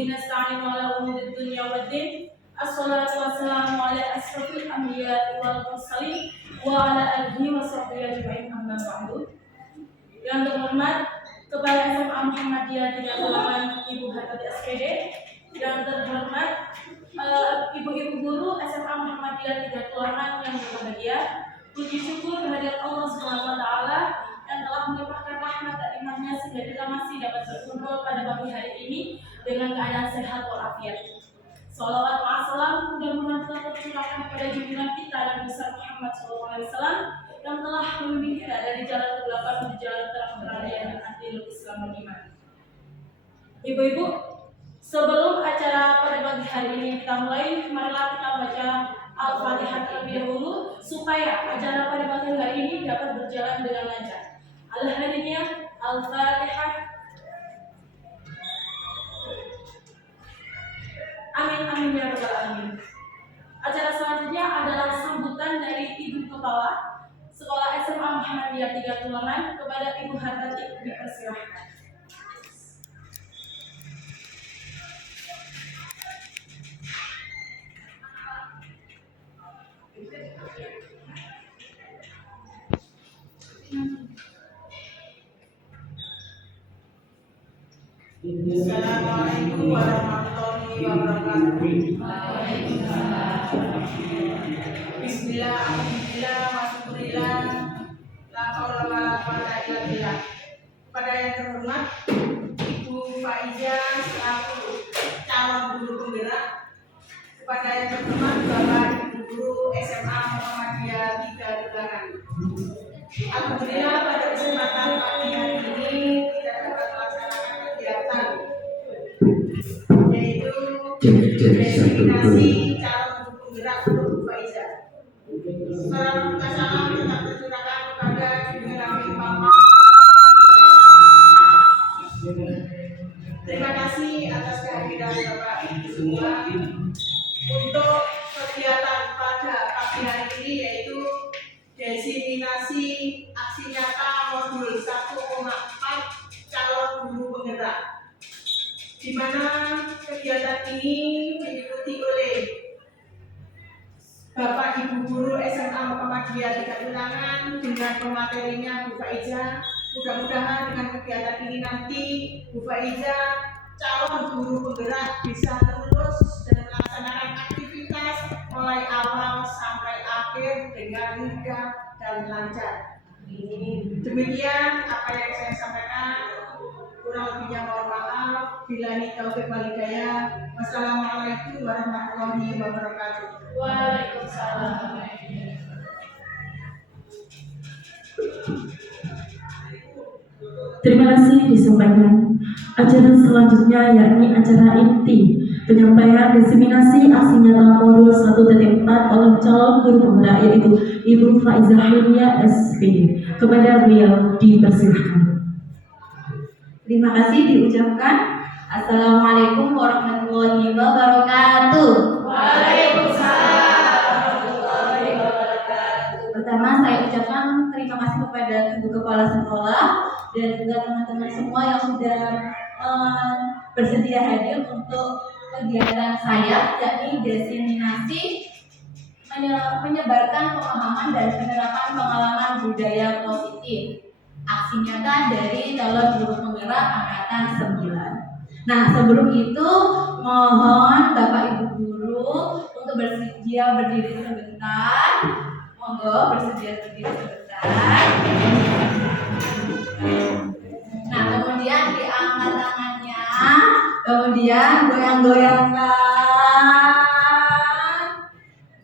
bihi nasta'in ala umuri dunya waddin. Assalatu wassalamu ala asrofil anbiya wal mursalin wa ala alihi wa sahbihi ajma'in, amma ba'du. Yang terhormat Kepala SMA Muhammadiyah Tiga Ibu Hatati SPD, yang terhormat ibu-ibu guru SMA Muhammadiyah Tiga Tulangan yang berbahagia. Puji syukur kehadirat Allah Subhanahu wa taala yang telah melimpahkan rahmat dan imannya sehingga kita masih dapat berkumpul pada pagi hari ini dengan keadaan sehat walafiat. Salawat wa salam mudah-mudahan telah tercurahkan kepada junjungan kita Nabi besar Muhammad SAW yang telah membimbing kita dari jalan kegelapan menuju jalan terang kebenaran dan adil Islam dan iman. Ibu-ibu, sebelum acara pada pagi hari ini kita mulai, marilah kita baca Al-Fatihah terlebih dahulu supaya acara pada pagi hari ini dapat berjalan dengan lancar. Al-Hadiniyah, Al-Fatihah. Amin amin ya rabbal alamin. Acara selanjutnya adalah sambutan dari Ibu Kepala Sekolah SMA Muhammadiyah Tiga Tulangan kepada Ibu Hatati, dipersilahkan. Assalamualaikum warahmatullahi wabarakatuh. Bismillah, alhamdulillah, wasyukurillah, la haula wala quwwata illa billah. Kepada yang terhormat Ibu Faizah selaku calon guru penggerak, kepada yang terhormat Bapak Ibu guru SMA Muhammadiyah Tiga Tulangan. Alhamdulillah pada kesempatan pagi hari ini kita dapat melaksanakan kegiatan yaitu destinasi calon guru penggerak untuk Bu Faizah. Salam kita salam tetap tercurahkan kepada junjungan Nabi Muhammad. Terima kasih atas kehadiran Bapak Ibu semua untuk kegiatan pada pagi hari ini, yaitu diseminasi aksi nyata modul 1,4 calon guru penggerak, di mana kegiatan ini diikuti oleh Bapak Ibu guru SMA Muhammadiyah Tiga Tulangan dengan pematerinya Bu Faizah. Mudah-mudahan dengan kegiatan ini nanti Bu Faizah calon guru penggerak bisa lulus dan melaksanakan aktivitas mulai awal sampai akhir dengan mudah dan lancar. Demikian apa yang saya sampaikan. Kurang lebihnya mohon maaf. Billahi taufiq wal hidayah. Wassalamualaikum warahmatullahi wabarakatuh. Waalaikumsalam. Terima kasih disampaikan. Acara selanjutnya yakni acara inti penyampaian diseminasi aksi nyata modul 1.4 oleh calon guru penggerak yaitu Ibu Faizah Hilmia SPD. Kepada beliau dipersilahkan. Terima kasih diucapkan. Assalamualaikum warahmatullahi wabarakatuh. Waalaikumsalam warahmatullahi wabarakatuh. Pertama saya ucapkan terima kasih kepada Ibu Kepala Sekolah dan juga teman-teman semua yang sudah bersedia hadir untuk kegiatan saya, yakni diseminasi menyebarkan pemahaman dan penerapan pengalaman budaya positif. Aksi nyata dari calon guru penggerak angkatan 9. Nah, sebelum itu mohon Bapak Ibu guru untuk bersedia berdiri sebentar. Monggo bersedia berdiri sebentar. Nah, kemudian diangkat tangannya, kemudian goyang-goyangkan.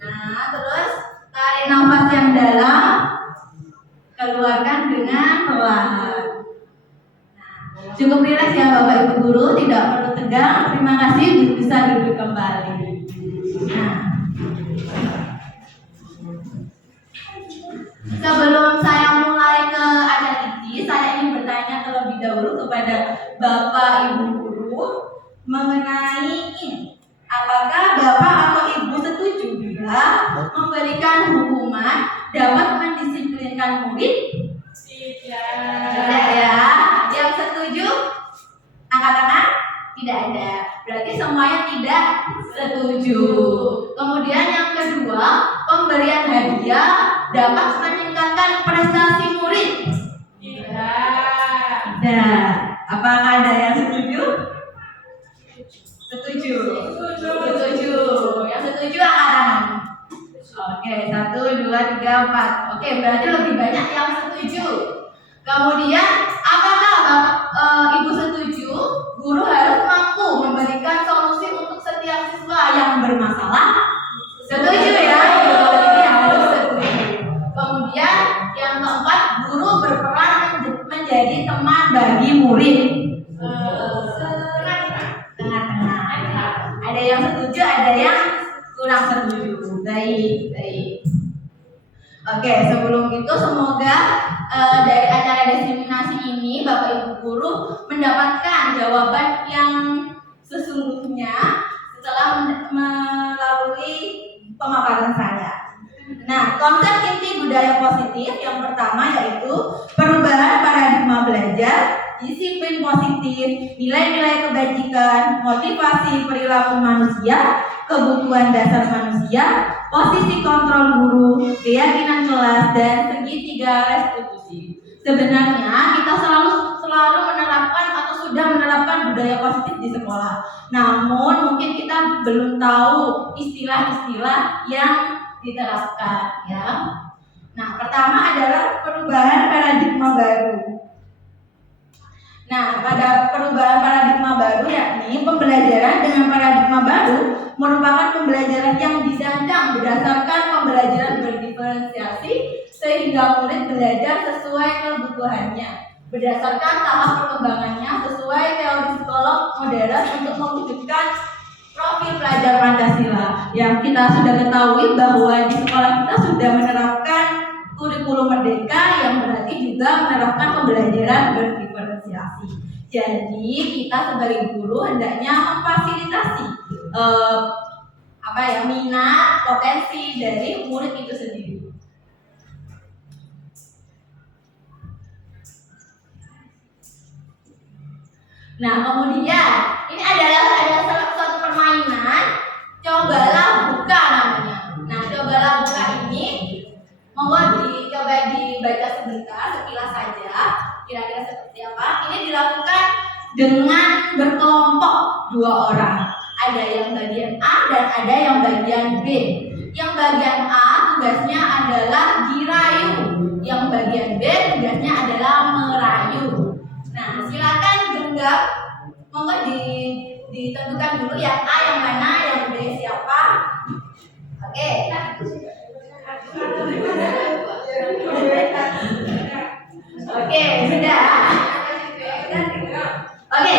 Nah, terus tarik nafas yang dalam, keluarkan dengan perlahan. Nah, cukup rileks ya Bapak Ibu guru, tidak perlu tegang. Terima kasih, bisa duduk kembali. Nah, sebelum saya mulai ke acara inti, saya ingin bertanya terlebih dahulu kepada Bapak Ibu guru mengenai ini. Apakah Bapak atau Ibu setuju bila memberikan hukuman dapat mendisiplinkan murid? Tidak ya. Yang setuju angkat tangan? Tidak ada. Berarti Kemudian yang kedua, pemberian hadiah dapat meningkatkan prestasi murid. Tidak. Apakah ada yang setuju? Setuju. Yang setuju angkat tangan. Oke, 1, 2, 3, 4. Oke, berarti lebih banyak yang setuju. Kemudian, apakah Ibu setuju guru harus mampu memberikan solusi untuk setiap siswa yang bermasalah? Setuju ya? Ini harus setuju. Kemudian, yang keempat, guru berperan menjadi teman bagi murid. Tengah-tengah. Ada yang setuju, ada yang kurang setuju. Baik. Oke, sebelum itu semoga dari acara diseminasi ini Bapak Ibu guru mendapatkan jawaban yang sesungguhnya setelah melalui pemaparan saya. Nah, konsep inti budaya positif yang pertama yaitu perubahan paradigma belajar, disiplin positif, nilai-nilai kebajikan, motivasi perilaku manusia, kebutuhan dasar manusia, posisi kontrol guru, keyakinan kelas, dan segitiga restitusi. Sebenarnya kita selalu menerapkan atau sudah menerapkan budaya positif di sekolah. Namun mungkin kita belum tahu istilah-istilah yang diterapkan ya. Nah, pertama adalah perubahan paradigma baru. Nah, pada perubahan paradigma baru yakni pembelajaran dengan paradigma baru merupakan pembelajaran yang dirancang berdasarkan pembelajaran berdiferensiasi sehingga murid belajar sesuai kebutuhannya berdasarkan tahap perkembangannya sesuai teori psikolog modern untuk mewujudkan profil pelajar Pancasila. Yang kita sudah ketahui bahwa di sekolah kita sudah menerapkan kurikulum merdeka yang berarti juga menerapkan pembelajaran berdiferensiasi. Jadi kita sebagai guru hendaknya memfasilitasi minat, potensi dari murid itu sendiri. Nah, kemudian ini ada satu permainan, cobalah buka namanya. Nah, cobalah buka ini monggo coba dibaca sebentar sekilas saja, kira-kira seperti apa. Ini dilakukan dengan berkelompok 2 orang. Ada yang bagian A dan ada yang bagian B. Yang bagian A tugasnya adalah dirayu, yang bagian B tugasnya adalah merayu. Nah, silakan genggam, monggo ditentukan dulu yang A yang mana, yang B siapa. Oke. Oke, sudah. Oke,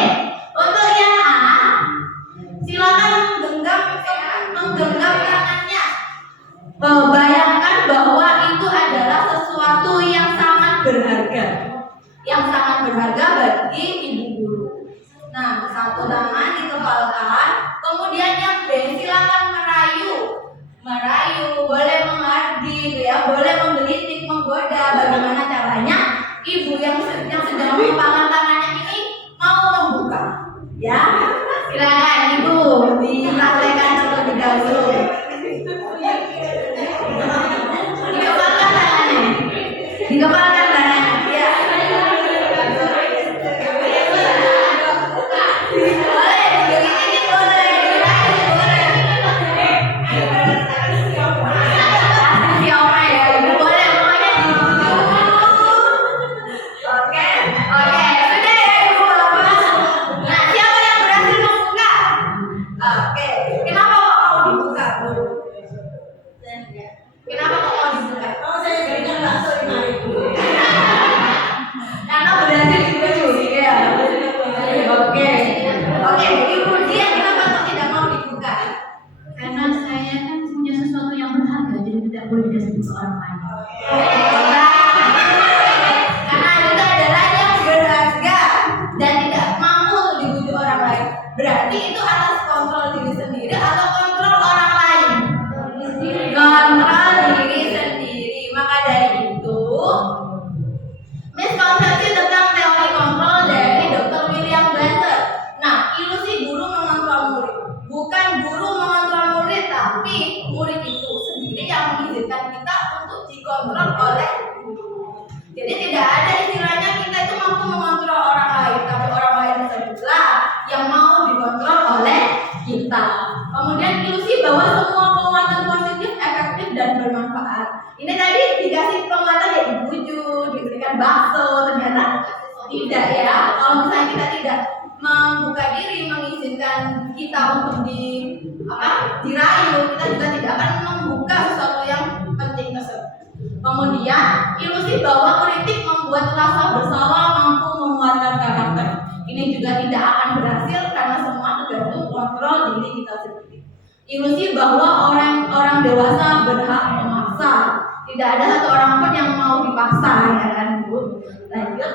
untuk yang A, silakan menggenggam tangannya. Bayangkan bahwa itu adalah sesuatu yang sangat berharga. Yang sangat berharga bagi ibu guru. Nah, satu tangan dikepalkan, kemudian yang B silakan merayu, boleh mengardi, ya, boleh menggelitik, menggoda. Bagaimana caranya? Ibu yang sedang mengepalkan tangannya ini mau membuka, ya. Silakan ibu dipraktekkan terlebih dahulu. Dikepalkan tangannya, ya. Berarti itu atas kontrol diri sendiri atau kontrol orang lain? Kontrol diri sendiri. Maka dari itu, miskonsepsi tentang teori kontrol dari Dr. William Glasser. Nah, ilusi guru mengontrol murid. Bukan guru mengontrol murid, Ini tadi dikasih penguatan ya dibujuk, diberikan bakso, ternyata tidak ya. Kalau misalnya kita tidak membuka diri, mengizinkan kita untuk dirayu, kita juga tidak akan membuka sesuatu yang penting tersebut. Kemudian ilusi bahwa kritik membuat rasa bersalah mampu menguatkan karakter. Ini juga tidak akan berhasil karena semua tergantung kontrol diri kita sendiri. Ilusi bahwa orang dewasa berhak memaksa. Tidak ada satu orang pun yang mau dipaksa, ya kan Bu? Lanjut.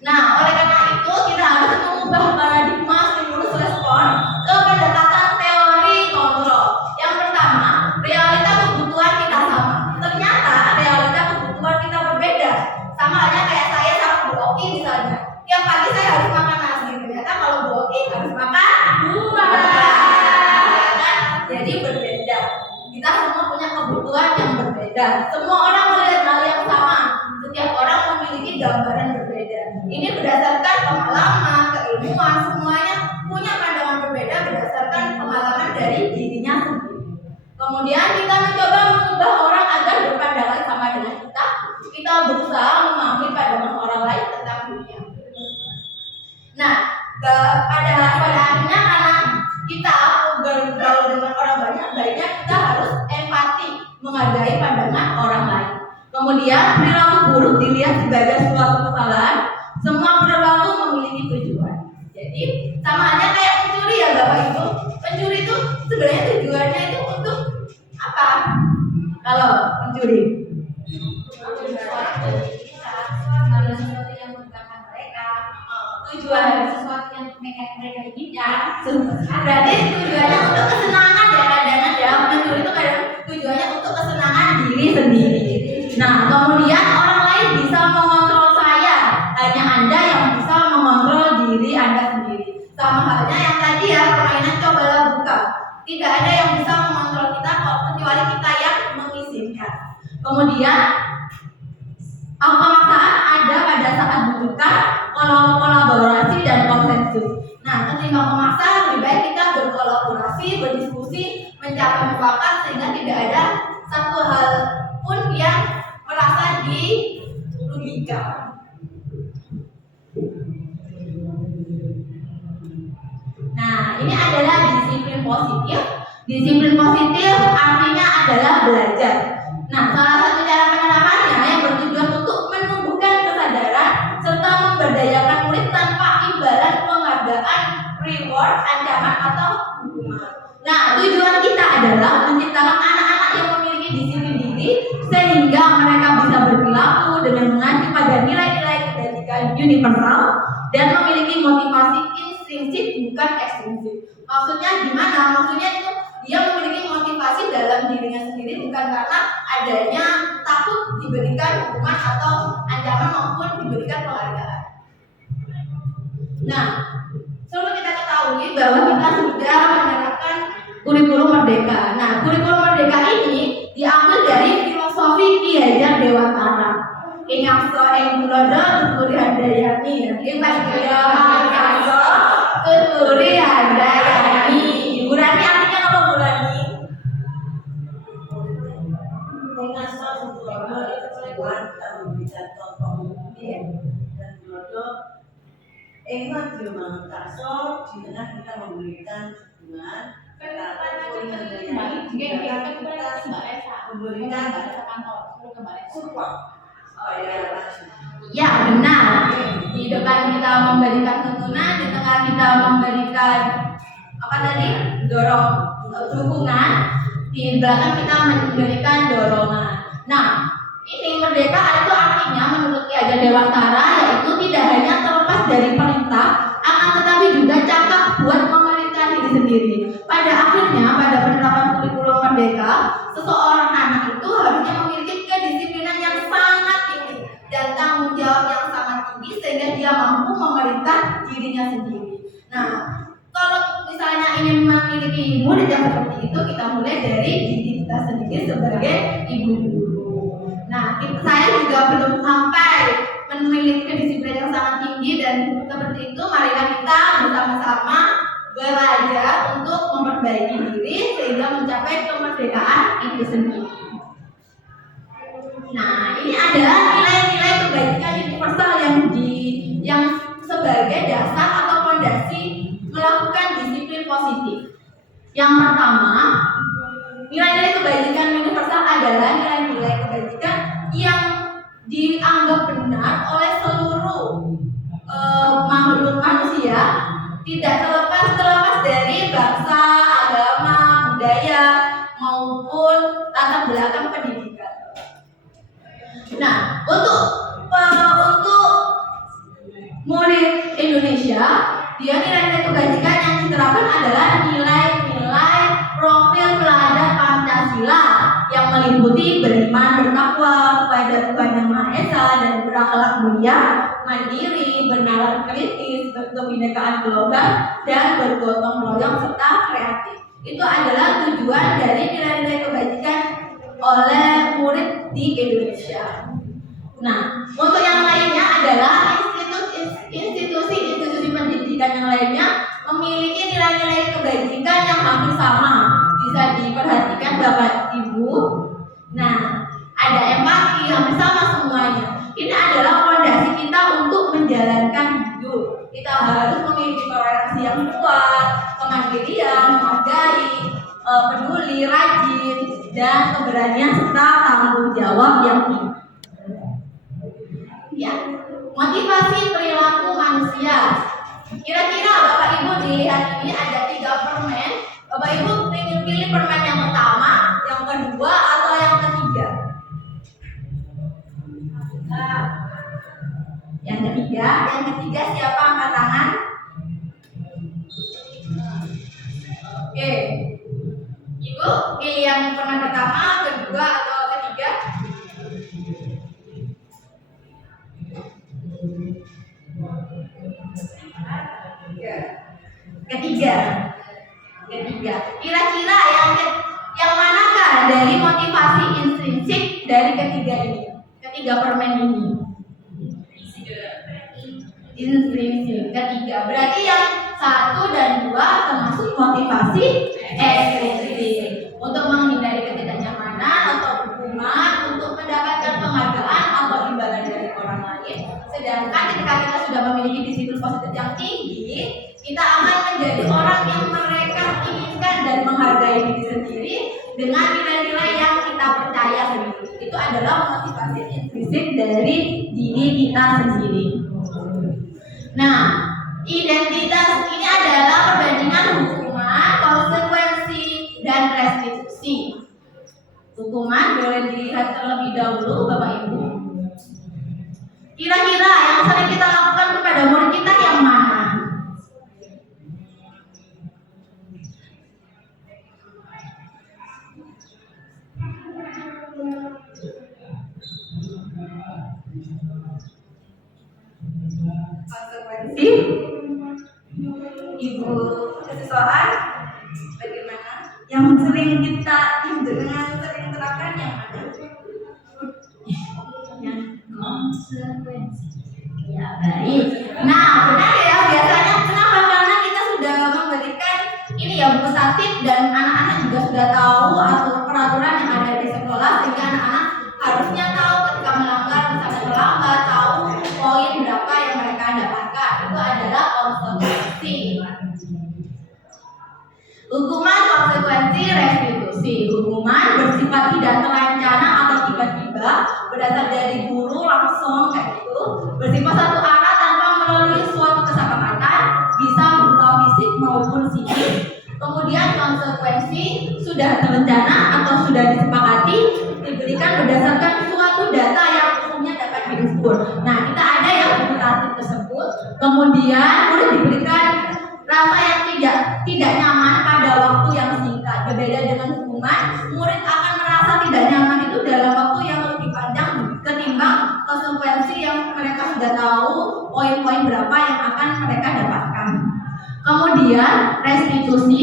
Nah, oleh karena itu kita harus mengubah paradigma stimulus respon ke pendekatan teori kontrol. Yang pertama, realita kebutuhan kita sama. Ternyata realita kebutuhan kita berbeda. Sama halnya kayak saya sama Bu Oki misalnya. Tiap pagi saya harus makan nasi. Ternyata kalau Bu Oki harus makan buah. Jadi berbeda. Kita semua punya kebutuhan yang berbeda. Semua orang melihat hal yang sama. Setiap orang memiliki gambaran berbeda. Ini berdasarkan pengalaman, keilmuan, semuanya punya pandangan berbeda berdasarkan pengalaman dari dirinya sendiri. Kemudian kita mencoba mengubah orang agar berpandangan sama dengan kita. Kita berusaha memahami pandangan orang lain tentang dunia. Nah, pada akhirnya karena kita bergaul dengan orang banyak, baiknya kita harus empati, menghargai pandangan orang lain. Kemudian perilaku buruk dilihat sebagai suatu kesalahan. Semua perilaku memiliki tujuan. Jadi sama aja kayak pencuri ya Bapak Ibu. Pencuri itu sebenarnya tujuannya itu untuk apa? Kalau pencuri ada sesuatu yang merupakan mereka, tujuan sesuatu yang mereka inginkan. berarti tujuannya untuk kesenangan ya kadang-kadang ya. Pencuri itu kadang tujuannya untuk kesenangan diri sendiri. Nah, kemudian orang lain bisa mengontrol saya, hanya Anda yang bisa mengontrol diri Anda sendiri. Sama halnya yang tadi ya, permainan cobalah buka. Tidak ada yang bisa mengontrol kita kecuali kita yang mengizinkan. Kemudian pemaksaan ada pada saat dibutuhkan, kolaborasi dan konsensus. Nah, ketimbang memaksa, lebih baik kita berkolaborasi, berdiskusi, mencapai mufakat sehingga tidak ada satu hal pun yang merasa dirugikan. Nah, ini adalah disiplin positif. Disiplin positif artinya adalah belajar. Nah, salah satu cara penerapannya yang bertujuan untuk menumbuhkan kesadaran serta memberdayakan murid tanpa imbalan penghargaan, reward, ancaman atau hukuman. Nah, tujuan kita adalah menciptakan anak-anak yang memiliki disiplin diri sehingga mereka bisa berperilaku dengan mengacu pada nilai-nilai kebajikan universal dan memiliki motivasi intrinsik bukan ekstrinsik. Maksudnya gimana? Maksudnya itu dia memiliki motivasi dalam dirinya sendiri bukan karena adanya takut diberikan hukuman atau ancaman maupun diberikan penghargaan. Nah, perlu kita ketahui bahwa kita sudah menerapkan kurikulum merdeka. Nah, kurikulum merdeka ini diambil dari filosofi Ki Hajar Dewantara. Ingat so Tulodo Tuturi Handayani. Ingat so Tuturi Handayani. Burani artinya apa Burani? Dengan satu Tulodo itu mantap bisa tokoh dan Tulodo ingat di Mangkaso di tengah kita memberikan dukungan memberikan support. Ya benar. Di depan kita memberikan tuntunan, di tengah kita memberikan apa tadi dukungan, di belakang kita memberikan dorongan. Nah, ini merdeka itu artinya menurut Ki Hajar Dewantara yaitu tidak hanya terlepas dari perintah, akan tetapi juga cakap buat memerintah diri sendiri. Pada akhirnya, pada penerapan kurikulum merdeka, seseorang anak itu harusnya memiliki kedisiplinan yang sangat tinggi dan tanggung jawab yang sangat tinggi sehingga dia mampu memerintah dirinya sendiri. Nah, kalau misalnya ingin memiliki murid yang seperti itu, kita mulai dari diri kita sendiri sebagai ibu guru. Nah, saya juga belum sampai memiliki kedisiplinan yang sangat tinggi dan seperti itu, marilah kita bersama-sama belajar untuk memperbaiki diri sehingga mencapai kemerdekaan itu sendiri. adalah nilai-nilai kebaikan universal yang sebagai dasar atau fondasi melakukan disiplin positif. Yang pertama, nilai-nilai kebaikan universal adalah nilai-nilai kebaikan yang dianggap benar oleh seluruh makhluk manusia, tidak terlepas dari bangsa, agama, budaya maupun latar belakang pendidikan. Nah, untuk murid Indonesia, dia nilai-nilai kebajikan yang diterapkan adalah nilai-nilai profil teladan Pancasila yang meliputi beriman, bertakwa kepada Tuhan Yang Maha Esa dan berakhlak mulia, mandiri, bernalar kritis, berkebinekaan global, dan bergotong royong serta kreatif. Itu adalah tujuan dari nilai-nilai kebajikan oleh murid di Indonesia. Nah, untuk yang lainnya adalah institusi pendidikan yang lainnya memiliki nilai-nilai kebajikan yang hampir sama. Bisa diperhatikan Bapak Ibu. Nah, ada empati, hampir sama semuanya. Ini adalah fondasi kita untuk menjalankan hidup. Kita harus memiliki toleransi yang kuat, kemandirian, menghargai, peduli, rajin, dan keberanian serta tanggung jawab yang tinggi. Ya, motivasi perilaku manusia. Kira-kira Bapak Ibu dilihat ini ada 3 permen. Bapak Ibu ingin pilih permen yang pertama, yang kedua, atau yang ketiga? Yang ketiga siapa angkat tangan? Oke, Ibu pilih yang permen pertama, kedua, atau ketiga? Ketiga. Kira-kira yang manakah dari motivasi intrinsik dari ketiga permen ini? Intrinsik. Ketiga. Berarti yang 1 dan 2 termasuk motivasi ekstrinsik. Untuk menghindari ketidaknyamanan atau hukuman, untuk mendapatkan penghargaan atau imbalan dari orang lain. Sedangkan ketika kita sudah memiliki disiplin positif yang tinggi, kita akan menjadi orang yang mereka inginkan dan menghargai diri sendiri dengan nilai-nilai yang kita percaya sendiri. Itu adalah motivasi intrinsik dari diri kita sendiri. Nah, identitas ini adalah perbandingan hukuman, konsekuensi, dan restitusi. Hukuman boleh dilihat terlebih dahulu, Bapak Ibu. Kira-kira yang sering kita lakukan kepada murid kita yang mana? Konsekuensi. Ibu siswaan, bagaimana? Yang sering kita sering terapkan yang mana? Yang konsekuensi. Ya, baik. Nah, benar ya, biasanya kenapa? Karena kita sudah memberikan ini ya buku tatip dan anak-anak juga sudah tahu atau peraturan yang ada di sekolah, sehingga anak-anak harusnya tahu ketika melanggar, misalnya terlambat, tahu poin berapa yang mereka dapatkan. Itu adalah konsekuensi. Hukuman, konsekuensi, restitusi. Hukuman bersifat tidak terencana atau tiba-tiba, berasal dari guru langsung kayak gitu, bersifat satu arah tanpa melalui suatu kesepakatan, bisa berupa fisik maupun psikis. Kemudian konsekuensi sudah terencana atau sudah disepakati, diberikan berdasarkan suatu data yang umumnya dapat diukur. Nah, kita ada yang buku tatip tersebut. Kemudian murid diberikan rasa yang tidak nyaman pada waktu yang singkat. Berbeda dengan hukuman, murid akan merasa tidak nyaman itu dalam waktu yang lebih panjang ketimbang konsekuensi yang mereka sudah tahu poin-poin berapa yang akan mereka dapatkan. Kemudian restitusi.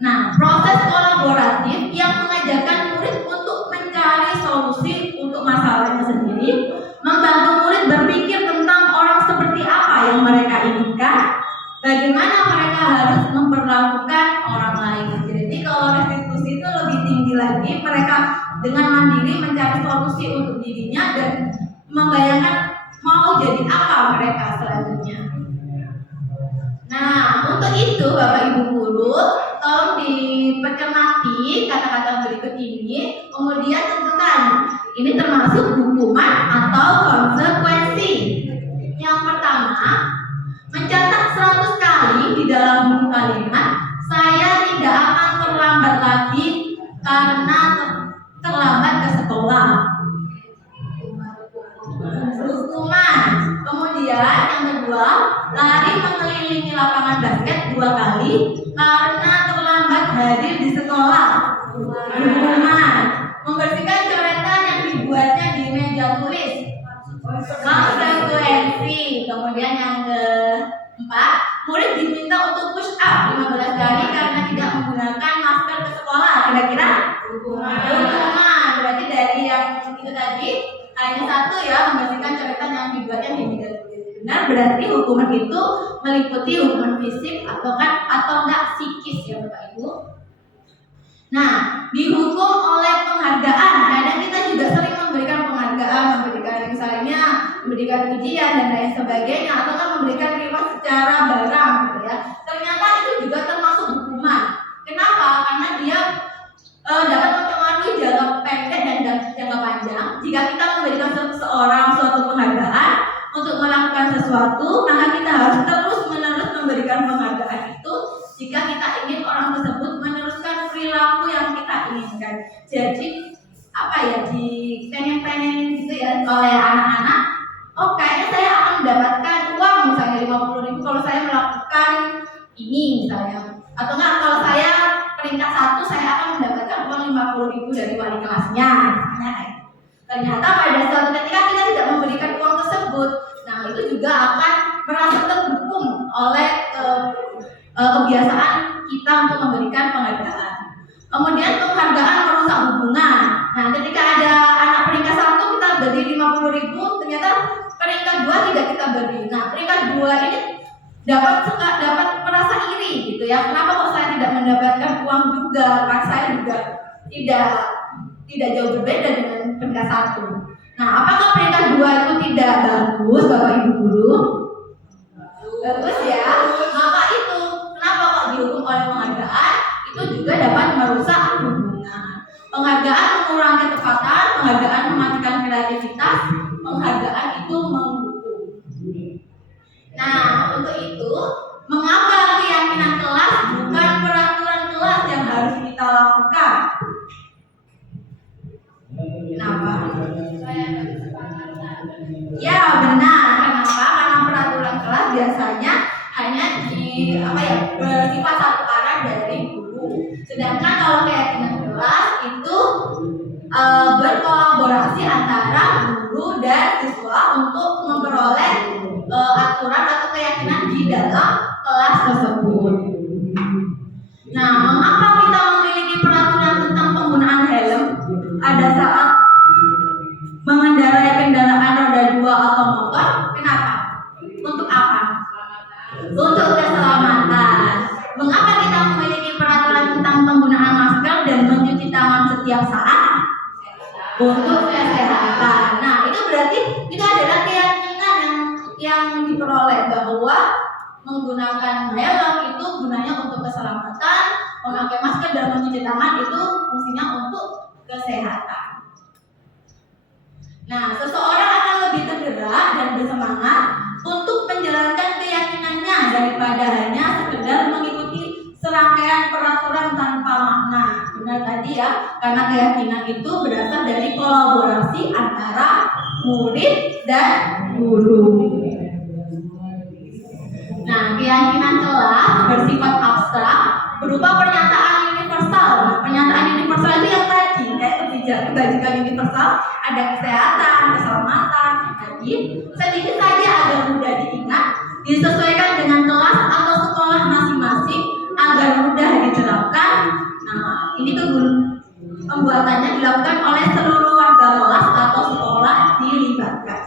Nah, proses kolaboratif yang mengajarkan murid untuk mencari solusi untuk masalahnya sendiri, membantu murid berpikir tentang orang seperti apa yang mereka inginkan, bagaimana mereka harus memperlakukan orang lain. Jadi kalau restitusi itu lebih tinggi lagi lagi mereka dengan mandiri mencari solusi untuk dirinya dan membayangkan mau jadi apa mereka selanjutnya. Nah, untuk itu Bapak Ibu guru, tolong dipercermati kata-kata berikut ini, kemudian tentukan ini termasuk hukuman atau konsekuensi. Yang pertama, mencatat 100 kali di dalam buku kalimat, saya tidak akan terlambat lagi karena terlambat ke sekolah. Hukuman. Kemudian yang kedua, lari mengelilingi lapangan basket 2 kali karena terlambat hadir di sekolah. Hukuman. Membersihkan coretan yang dibuatnya di meja tulis. Konsekuensi. Kemudian yang keempat, murid diminta untuk push up 15 kali karena tidak menggunakan masker ke sekolah. Kira-kira hukuman. Berarti dari yang itu tadi hanya satu ya, membersihkan coretan yang dibuatnya di meja tulis. Benar, berarti hukuman itu meliputi hukuman fisik atau enggak psikis ya Bapak Ibu. Nah, dihukum oleh penghargaan. Kadang kita juga sering memberikan penghargaan, memberikan ujian dan lain sebagainya, atau kan memberikan reward secara barang gitu ya. Ternyata itu juga termasuk hukuman. Kenapa? Karena dia dapat mempengaruhi jangka pendek dan jangka panjang. Jika kita memberikan seseorang suatu penghargaan untuk melakukan sesuatu, maka kita harus terus-menerus memberikan penghargaan itu jika kita ingin orang tersebut meneruskan perilaku yang kita inginkan. Jadi dipengen-pengenin gitu ya oleh anak-anak. Oh, kayaknya saya akan mendapatkan uang misalnya 50.000 kalau saya melakukan ini misalnya. Atau enggak, kalau saya peringkat 1 saya akan mendapatkan uang 50.000 dari wali kelasnya. Ternyata pada suatu ketika kita tidak memberikan uang tersebut, nah itu juga akan merasa terhukum oleh kebiasaan kita untuk memberikan penghargaan. Kemudian penghargaan merusak hubungan. Nah, ketika ada anak peringkat 1 kita beri 50.000, ternyata peringkat 2 tidak kita beri. Nah, peringkat 2 ini dapat merasa iri gitu ya. Kenapa kok saya tidak mendapatkan uang juga? Kan saya juga tidak jauh berbeda dengan peringkat 1. Nah, apakah peringkat 2 itu tidak bagus Bapak Ibu guru? Bagus ya. Maka itu kenapa kok dihukum oleh penghargaan? Itu juga dapat merusak hubungan. Penghargaan mengurangi ketepatan, penghargaan mematikan kreativitas, penghargaan itu menghukum. Nah, untuk itu, mengapa keyakinan kelas bukan peraturan kelas yang harus kita lakukan? Kenapa? Ya benar. Kenapa? Karena peraturan kelas biasanya hanya bersifat satu arah dari guru. Sedangkan kalau keyakinan kelas itu berkolaborasi antara guru dan siswa untuk memperoleh aturan atau keyakinan di dalam kelas tersebut. Nah, mengapa kita memiliki peraturan tentang penggunaan helm ada saat mengendarai kendaraan roda 2 atau motor? Kenapa? Untuk apa? Untuk keselamatan. Mengapa kita memiliki peraturan tentang penggunaan masker dan mencuci tangan setiap saat? Untuk kesehatan. Nah, itu berarti itu adalah keyakinan yang diperoleh bahwa menggunakan helm itu gunanya untuk keselamatan, memakai masker dan mencuci tangan itu fungsinya untuk kesehatan. Nah, seseorang akan lebih tergerak dan bersemangat untuk menjalankan keyakinannya daripada hanya sekedar mengikuti serangkaian peraturan tanpa makna. Benar tadi ya, karena keyakinan itu berasal dari kolaborasi antara murid dan guru. Nah, keyakinan kelas bersifat abstrak berupa pernyataan universal. Nah, pernyataan universal itu yang tadi kayak kebajikan universal, ada kesehatan, keselamatan, tadi sedikit saja agar mudah diingat, disesuaikan dengan kelas atau sekolah masing-masing agar mudah diterapkan. Nah, ini tuh pembuatannya dilakukan oleh seluruh warga kelas atau sekolah dilibatkan.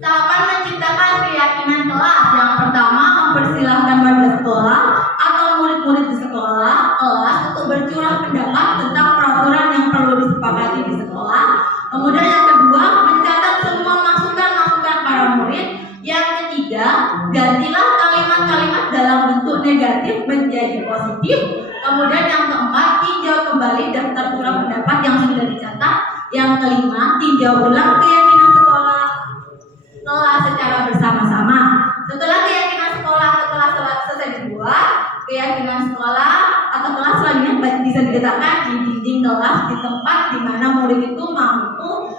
Tahapan menciptakan keyakinan kelas. Yang pertama, mempersilahkan warga sekolah atau murid-murid di sekolah kelas untuk bercurah pendapat pendapat tentang peraturan yang perlu disepakati di sekolah. Kemudian yang kedua, mencatat semua masukan-masukan para murid. Yang ketiga, gantilah kalimat-kalimat dalam bentuk negatif menjadi positif. Kemudian yang keempat, tinjau kembali daftar surat pendapat yang sudah dicatat. Yang kelima, tinjau ulang keyakinan sekolah kelas secara bersama-sama. Setelah keyakinan sekolah atau kelas selesai dibuat, keyakinan sekolah atau kelas selanjutnya bisa diletakkan di dinding kelas di tempat di mana murid itu mampu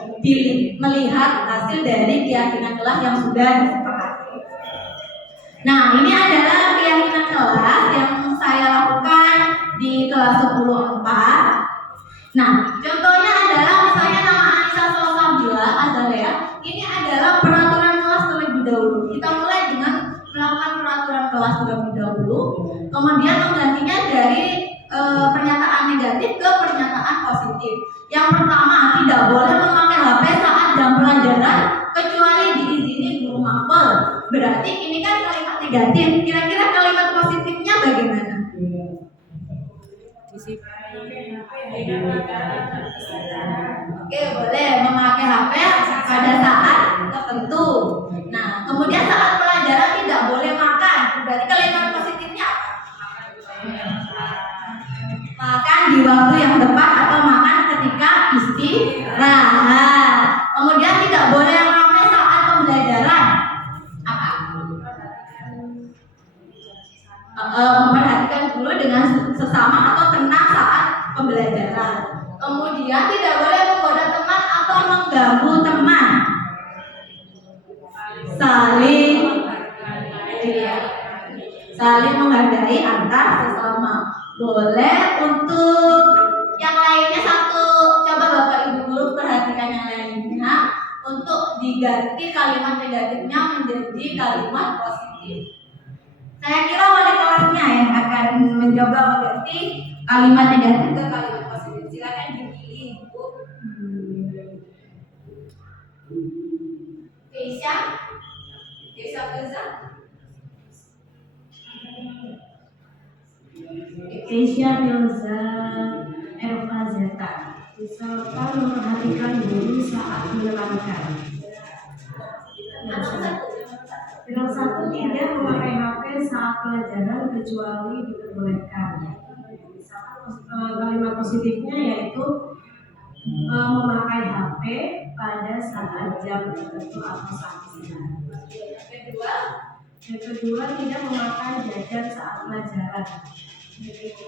melihat hasil dari keyakinan kelas yang sudah disepakati. Nah, ini adalah keyakinan kelas yang saya lakukan di kelas 10-4. Nah, contohnya adalah misalnya nama Anissa Salsabila Azalea. Ini adalah peraturan kelas terlebih dahulu. Kita mulai dengan melakukan peraturan kelas terlebih dahulu, kemudian menggantinya dari pernyataan negatif ke pernyataan positif. Yang pertama, tidak boleh memakai HP saat jam pelajaran kecuali diizini guru mapel. Berarti ini kan kalimat negatif. Kira-kira kalimat positifnya bagaimana? Oke, boleh memakai HP pada saat tertentu. Nah, kemudian saat pelajaran tidak boleh makan. Berarti kalimat positifnya apa? Makan di waktu yang tepat atau makan ketika istirahat. Kemudian tidak boleh ramai saat pembelajaran. Apa? Memperhatikan dulu dengan sesama atau tenang saat pembelajaran. Kemudian tidak boleh menggoda teman atau mengganggu teman. Saling menghargai antar sesama. Boleh untuk yang lainnya satu. Coba Bapak Ibu guru perhatikan yang lainnya untuk diganti kalimat negatifnya menjadi kalimat positif. Saya kira wali kelasnya yang akan mencoba mengganti kalimat negatif ke kalimat positif. Silakan dipilih, Bu. Keisha Firza. Keisha Firza Erva Zeta. Misalkan memperhatikan guru saat menerangkan. Yang satu, tidak memakai HP saat pelajaran kecuali diperbolehkan. Misalkan kalimat positifnya yaitu memakai HP pada saat jam tertentu atau saat istirahat. Yang kedua, tidak memakan jajan saat pelajaran.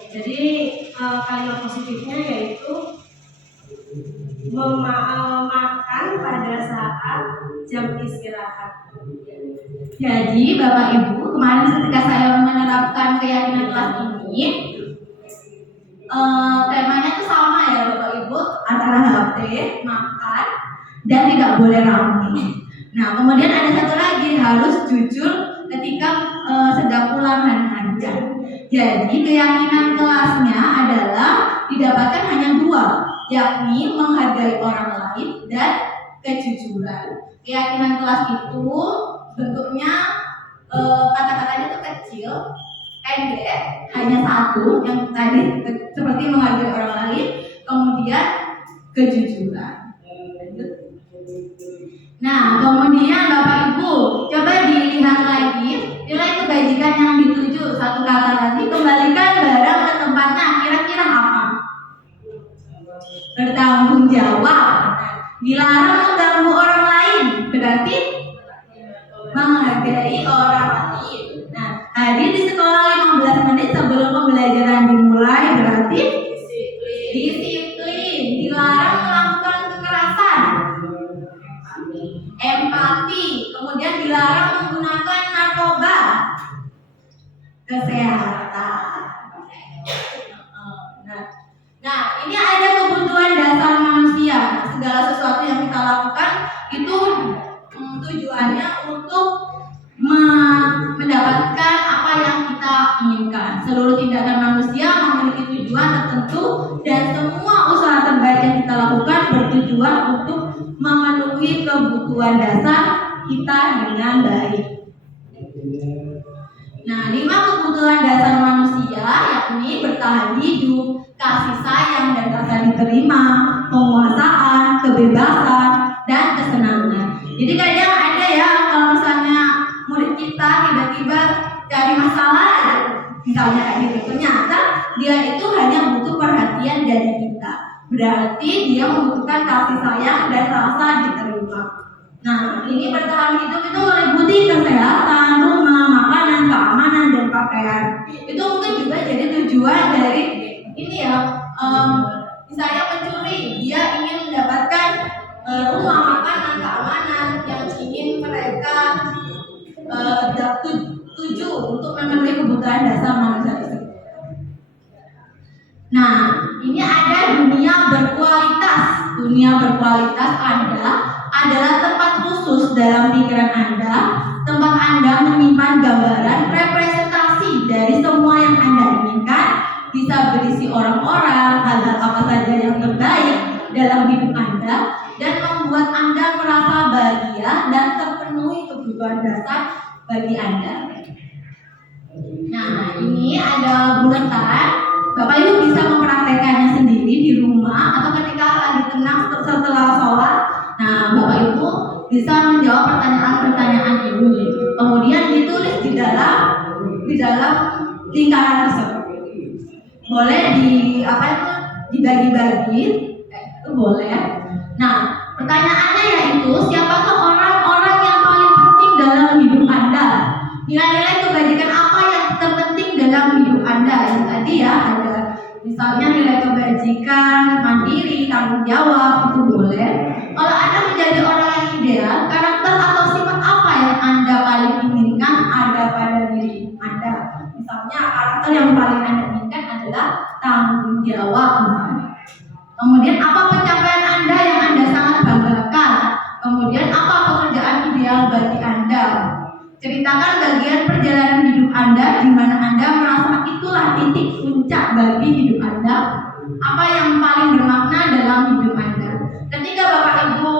Jadi kalimat positifnya yaitu makan pada saat jam istirahat. Jadi Bapak Ibu, kemarin ketika saya menerapkan keyakinan kelas ini, temanya itu sama ya Bapak Ibu, antara HP, makan, dan tidak boleh ramai. Nah, kemudian ada satu lagi, harus jujur ketika sedang ulangan ajar. Jadi keyakinan kelasnya adalah didapatkan hanya dua, yakni menghargai orang lain dan kejujuran. Keyakinan kelas itu bentuknya kata-katanya itu kecil, pendek, hanya satu yang tadi seperti menghargai orang lain, kemudian kejujuran. Nah, kemudian Bapak Ibu coba dilihat lagi nilai kebajikan yang dituju. Satu kata lagi, kembalikan barang ke tempatnya. Kira-kira apa? Bertanggung jawab. Dilarang mengganggu orang lain, berarti menghargai orang lain. Nah, hadir di sekolah 15 menit sebelum pembelajaran dimulai, berarti disiplin. Dilarang melakukan kekerasan, empati. Kemudian dilarang menggunakan narkoba, kesehatan. Nah, ini ada kebutuhan dasar manusia. Segala sesuatu yang kita lakukan itu tujuannya untuk mendapatkan apa yang kita inginkan. Seluruh tindakan manusia memiliki tujuan tertentu dan semua usaha terbaik yang kita lakukan bertujuan untuk memenuhi kebutuhan dasar kita dengan baik. Nah, 5 kebutuhan dasar manusia yakni bertahan hidup, kasih sayang dan rasa diterima, penguasaan, kebebasan, dan kesenangan. Jadi kadang ada ya kalau misalnya murid kita tiba-tiba cari masalah aja, misalnya kayak gitu, ternyata dia itu hanya butuh perhatian dari kita. Berarti dia membutuhkan kasih sayang dan rasa diterima. Nah, ini bertahan hidup itu meliputi kesehatan, rumah, makanan, keamanan, dan pakaian. Itu mungkin juga jadi tujuan dari ini ya, misalnya mencuri, dia ingin mendapatkan rumah, makanan, keamanan yang ingin mereka tuju untuk memenuhi kebutuhan dasar manusia tersebut. Nah, ini ada dunia berkualitas. Dunia berkualitas adalah tempat khusus dalam pikiran Anda, tempat Anda menyimpan gambaran representasi dari semua yang Anda inginkan, bisa berisi orang-orang, hal-hal apa saja yang terbaik dalam hidup Anda, dan membuat Anda merasa bahagia dan terpenuhi kebutuhan dasar bagi Anda. Nah, ini ada buletan. Bapak Ibu bisa mempraktekannya sendiri di rumah atau ketika lagi tenang setelah sholat. Nah, Bapak Ibu bisa menjawab pertanyaan-pertanyaan Ibu. Kemudian ditulis di dalam lingkaran tersebut. Boleh dibagi-bagi, itu boleh. Nah, pertanyaannya yaitu siapakah orang-orang yang paling penting dalam hidup Anda? Nilai-nilai kebajikan apa yang terpenting dalam hidup Anda? Yang tadi ya ada misalnya nilai kebajikan, mandiri, tanggung jawab, itu boleh. Kalau Anda menjadi orang yang ideal, karakter atau sifat apa yang Anda paling inginkan ada pada diri Anda? Misalnya karakter yang paling Anda inginkan adalah tanggung jawab. Kemudian apa pencapaian Anda yang Anda sangat banggakan? Kemudian apa pekerjaan ideal bagi Anda? Ceritakan bagian perjalanan hidup Anda di mana Anda merasa itulah titik puncak bagi hidup Anda. Apa yang paling bermakna dalam hidup Anda? Ketika Bapak Ibu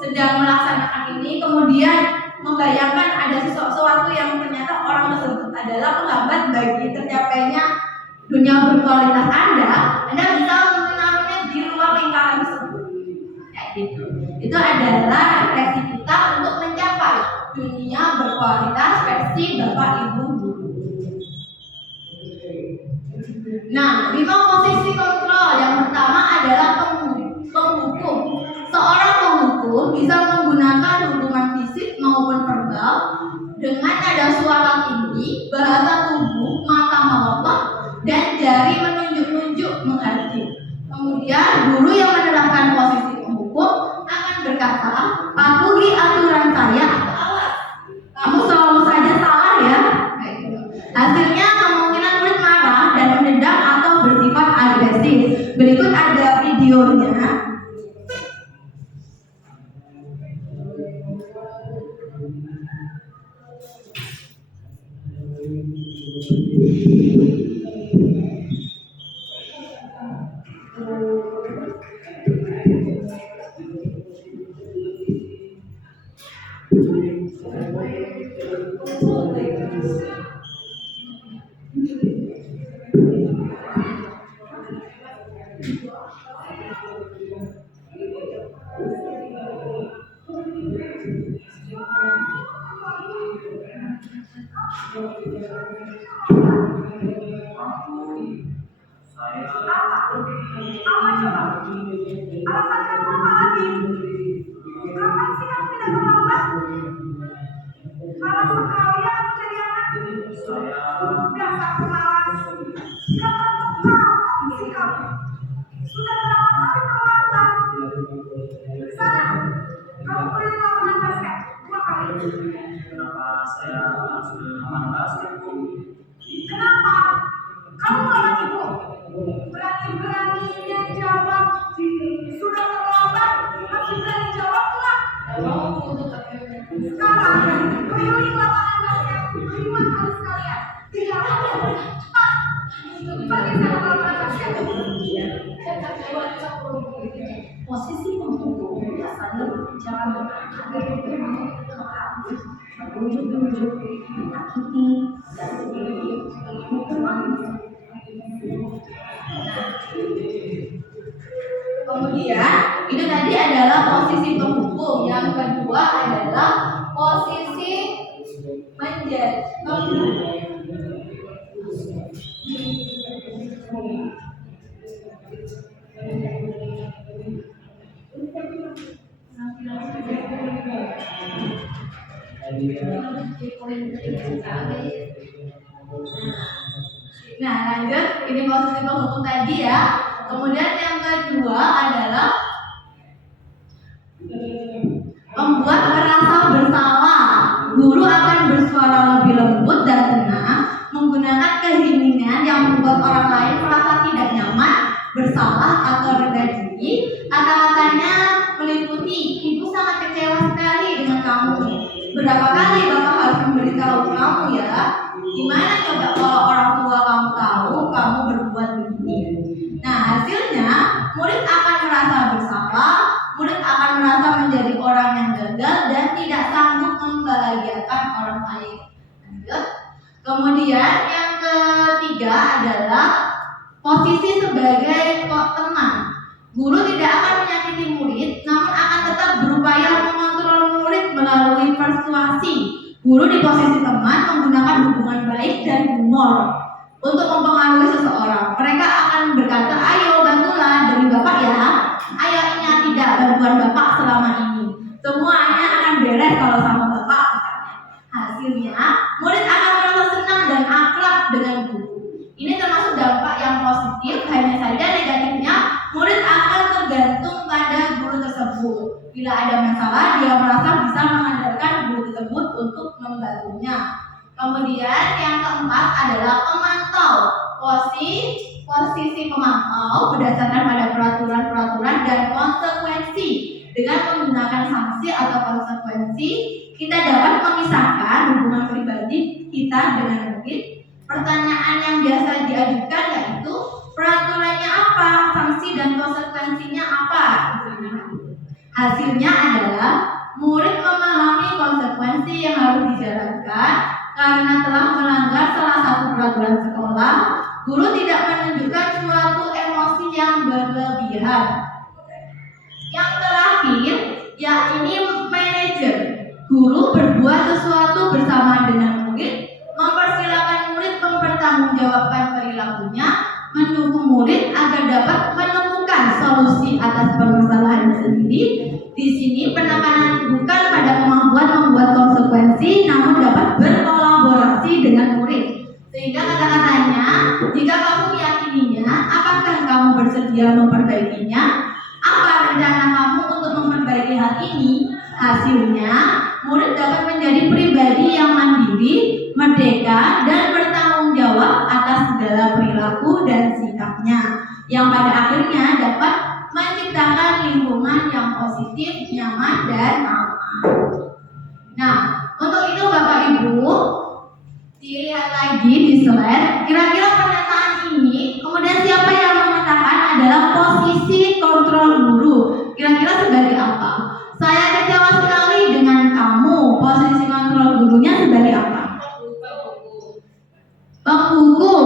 sedang melaksanakan ini, kemudian membayangkan ada sesuatu yang ternyata orang tersebut adalah penghambat bagi tercapainya dunia berkualitas Anda bisa menaruhnya di luar lingkaran tersebut. Kayak gitu. Itu adalah refleksi kita untuk mencapai dunia berkualitas versi Bapak Ibu guru. Nah, 5 posisi kontrol. Yang pertama adalah penghukum. Seorang penghukum bisa menggunakan hukuman fisik maupun verbal dengan nada suara tinggi, bahasa tubuh, mata melotot, dan jari menunjuk-nunjuk menghadap. Kemudian guru yang menerapkan posisi penghukum akan berkata, patuhi aturan saya atau awas, kamu selalu saja salah ya. Hasilnya kemungkinan murid marah dan menendang atau bersifat agresif. Berikut ada videonya. Posisi penghukum biasanya berbicara menunjuk-nunjuk, menyakiti, dan hukuman. Kemudian itu tadi adalah posisi penghukum. Yang kedua adalah posisi menjadi Nah, lanjut, ini posisi penghukum tadi ya. Kemudian yang kedua adalah membuat merasa bersalah. Guru akan bersuara lebih lembut dan tenang, menggunakan keheningan yang membuat orang lain merasa tidak nyaman, bersalah atau rendah diri. Kata-katanya meliputi, ibu sangat kecewa sekali dengan kamu. Berapa kali bapak harus memberitahu kamu ya? Gimana coba kalau orang tua kamu tahu kamu berbuat begini? Nah, hasilnya murid akan merasa bersalah, murid akan merasa menjadi orang yang gagal dan tidak sanggup membahagiakan orang lain. Lanjut. Kemudian yang ketiga adalah posisi sebagai teman. Guru tidak akan menyakiti murid, namun akan tetap berupaya mengontrol murid melalui persuasi. Guru di posisi teman menggunakan hubungan baik dan humor untuk mempengaruhi seseorang. Mereka akan berkata, ayo bantulah demi bapak ya. Ayo ingat tidak bantuan bapak selama ini. Semuanya akan beres kalau sama bapak. Hasilnya, murid akan merasa senang dan akrab dengan guru. Ini termasuk dampak yang positif, hanya saja negatifnya murid akan tergantung pada guru tersebut. Bila ada masalah, dia merasa bisa mengandalkan guru tersebut untuk membantunya. Kemudian yang keempat adalah pemantau. Posisi pemantau berdasarkan pada peraturan-peraturan dan konsekuensi. Dengan menggunakan sanksi atau konsekuensi, kita dapat memisahkan hubungan pribadi kita dengan murid. Pertanyaan yang biasa diajukan yaitu peraturannya apa, sanksi dan konsekuensinya apa. Hasilnya adalah murid memahami konsekuensi yang harus dijalankan karena telah melanggar salah satu peraturan sekolah. Guru tidak menunjukkan suatu emosi yang berlebihan. Yang terakhir, yakni manajer. Guru berbuat sesuatu bersama dengan murid, mempersilahkan murid mempertanggungjawabkan perilakunya, mendukung murid agar dapat menemukan solusi atas permasalahan sendiri. Di sini penekanan bukan pada kemampuan membuat konsekuensi, namun dapat berkolaborasi dengan murid. Sehingga kata-katanya, jika kamu meyakininya, apakah kamu bersedia memperbaikinya? Apa rencana kamu untuk memperbaiki hal ini? Hasilnya, murid dapat menjadi pribadi yang mandiri, merdeka, dan bertanggung jawab atas segala perilaku dan sikapnya, yang pada akhirnya dapat menciptakan lingkungan yang positif, nyaman, dan aman. Nah, untuk itu Bapak Ibu, dilihat lagi di slide, kira-kira pernyataan ini, kemudian siapa yang mengatakan adalah posisi kontrol guru. Kira-kira sebagai apa? Saya kecewa sekali dengan kamu. Posisi kontrol gurunya sebagai apa? Penghukum.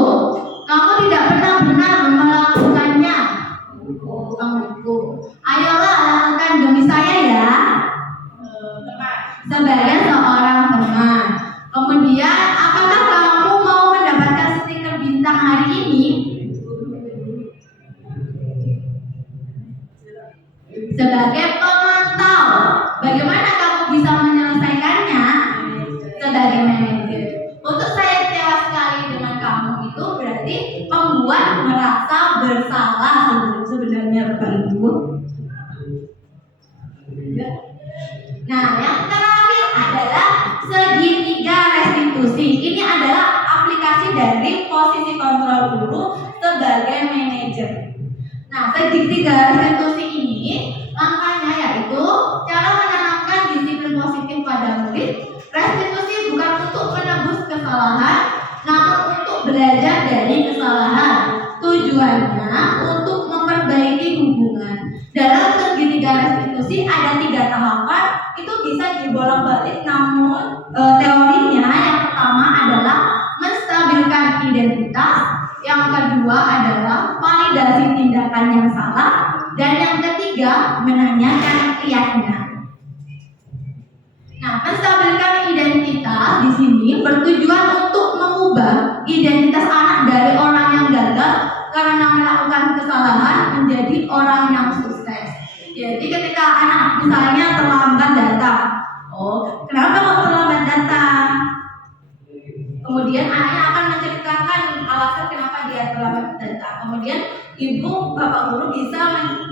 Kamu tidak pernah benar melakukannya. Penghukum. Ayolah lakukan demi saya ya. Sebagai seorang teman. Kemudian, apakah kamu mau mendapatkan stiker bintang hari ini? Sebagai pemantau, bagaimana kamu bisa menyelesaikannya? Sebagai manajer. Untuk saya kecewa sekali dengan kamu itu berarti membuat merasa bersalah sebenarnya Bapak Ibu. Nah, yang terakhir adalah segitiga restitusi. Ini adalah aplikasi dari posisi kontrol guru sebagai manajer. Nah, segitiga restitusi ini langkahnya yaitu cara menanamkan disiplin positif pada murid. Restitusi bukan untuk menebus kesalahan, namun untuk belajar dari kesalahan. Tujuannya untuk memperbaiki hubungan. Dalam segitiga restitusi ada 3 tahapan, itu bisa dibolak-balik, namun teorinya yang pertama adalah menstabilkan identitas, yang kedua adalah validasi tindakan yang salah, dan yang ketiga ketiga, menanyakan keyakinan. Nah, menstabilkan identitas di sini bertujuan untuk mengubah identitas anak dari orang yang gagal karena melakukan kesalahan menjadi orang yang sukses. Jadi ketika anak misalnya terlambat datang, oh kenapa kok terlambat datang? Kemudian anaknya akan menceritakan alasan kenapa dia terlambat datang. Kemudian ibu bapak guru bisa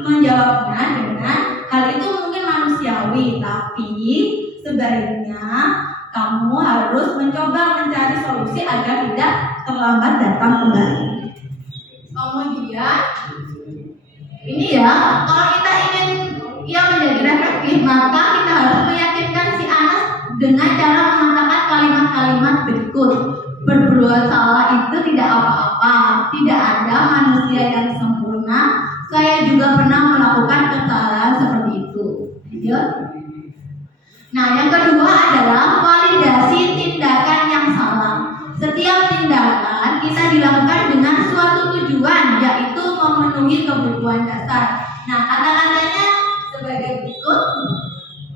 menjawabnya dengan hal itu mungkin manusiawi, tapi sebaiknya kamu harus mencoba mencari solusi agar tidak terlambat datang kembali. Kemudian ini ya, kalau kita ingin ia menjadi efektif, maka kita harus meyakinkan si anak dengan cara mengatakan kalimat-kalimat berikut. Berbuat salah itu tidak apa-apa, tidak ada manusia yang sempurna. Saya juga pernah melakukan kesalahan seperti itu. Nah, yang kedua adalah validasi tindakan yang salah. Setiap tindakan kita dilakukan dengan suatu tujuan, yaitu memenuhi kebutuhan dasar. Nah, kata-katanya sebagai berikut.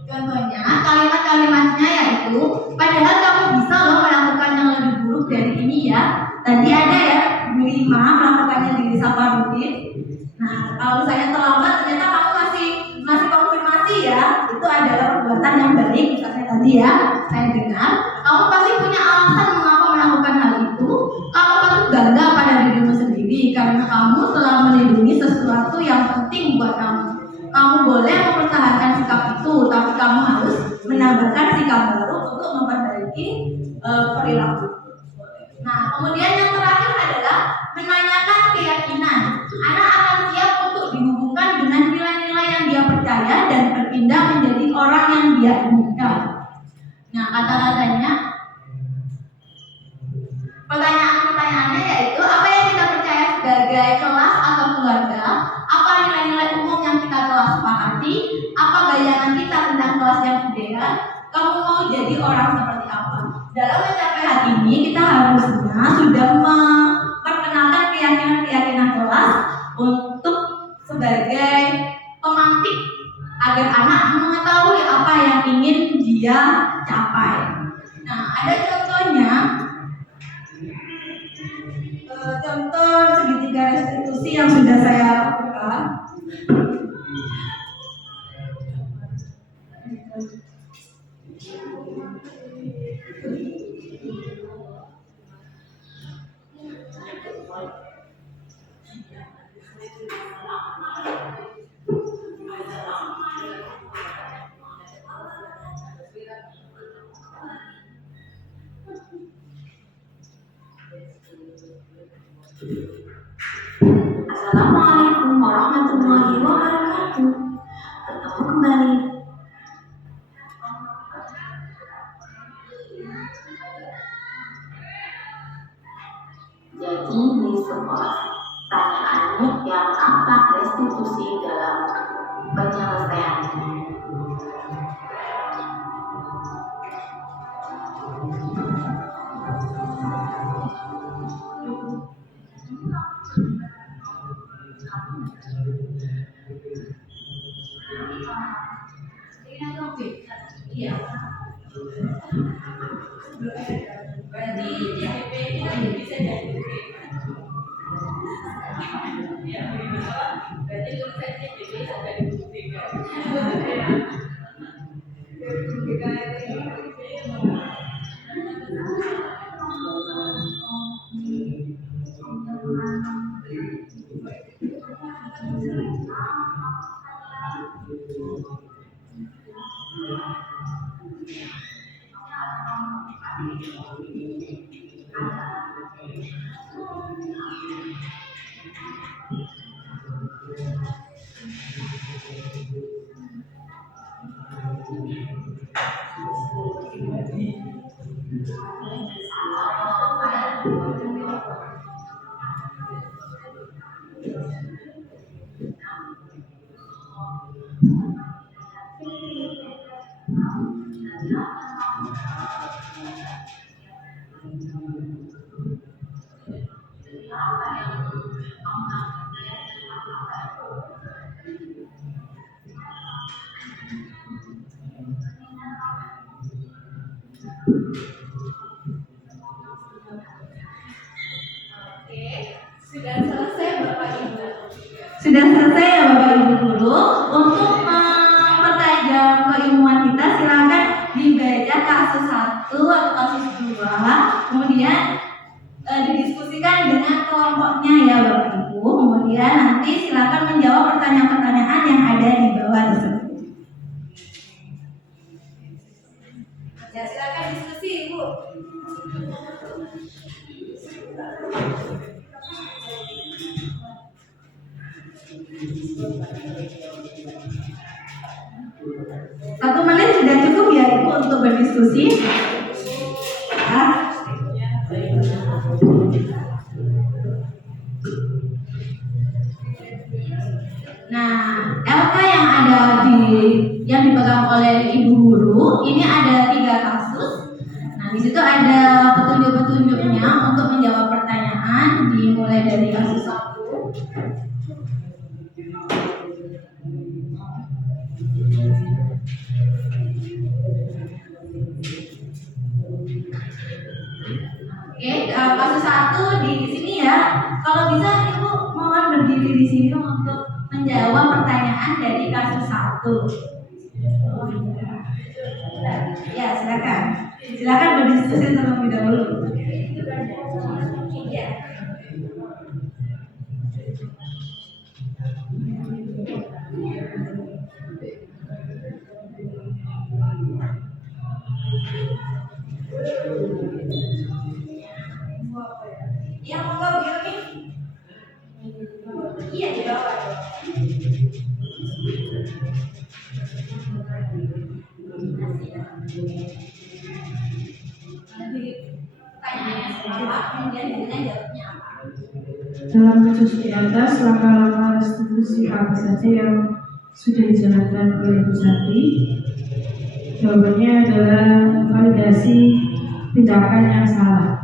Contohnya, kalimat-kalimatnya yaitu, padahal kamu bisa loh melakukan yang lebih buruk dari ini ya. Tadi ada ya, Bu Rima melakukannya di Safarudin. Nah, kalau saya terlambat, ternyata kamu masih konfirmasi ya, itu adalah perbuatan yang baik. Misalnya tadi ya, saya dengar, kamu pasti punya alasan mengapa melakukan hal itu. Kamu patut bangga pada dirimu sendiri karena kamu telah melindungi sesuatu yang penting buat kamu. Kamu boleh mempertahankan sikap itu, tapi kamu harus menambahkan sikap baru untuk memperbaiki perilaku. Nah, kemudian yang terakhir adalah menanyakan keyakinan. Anak akan siap untuk dihubungkan dengan nilai-nilai yang dia percaya dan berpindah menjadi orang yang dia inginkan. Nah, kata-katanya, pertanyaannya yaitu apa yang kita percaya sebagai kelas atau keluarga, apa nilai-nilai umum yang kita telah sepakati, apa bayangan kita tentang kelas yang ideal, kamu mau jadi orang seperti apa. Dalam mencapai hal ini kita harusnya sudah memperkenalkan keyakinan-keyakinan kelas untuk sebagai pemantik agar anak mengetahui apa yang ingin dia capai. Nah, ada contohnya. Contoh segitiga restitusi yang sudah saya lakukan. Assalamualaikum warahmatullahi wabarakatuh. Bertemu kembali. Jadi di sebuah pertanyaannya yang angkat restitusi dalam penyelesaiannya. Iya. Berarti JPP itu bisa jadi ya, berarti tulisan JPP sampai buktikan. 1 menit sudah cukup ya Ibu untuk berdiskusi. Ah. Nah, LK yang dipegang oleh Ibu Guru ini ada 3 kasus. Nah, di situ ada petunjuk-petunjuknya untuk menjawab pertanyaan, dimulai dari kasus 1. Oke, kasus 1 di sini ya. Kalau bisa Ibu mohon berdiri di sini untuk menjawab pertanyaan dari kasus 1. Ya, silakan. Silakan berdiskusi terlebih dahulu. Ya. Ya, monggo Bu Yomi. Iya, di bawah. Dalam kasus di atas, langkah-langkah restitusi apa saja yang sudah dijalankan oleh Bu Santi? Jawabannya adalah validasi tindakan yang salah.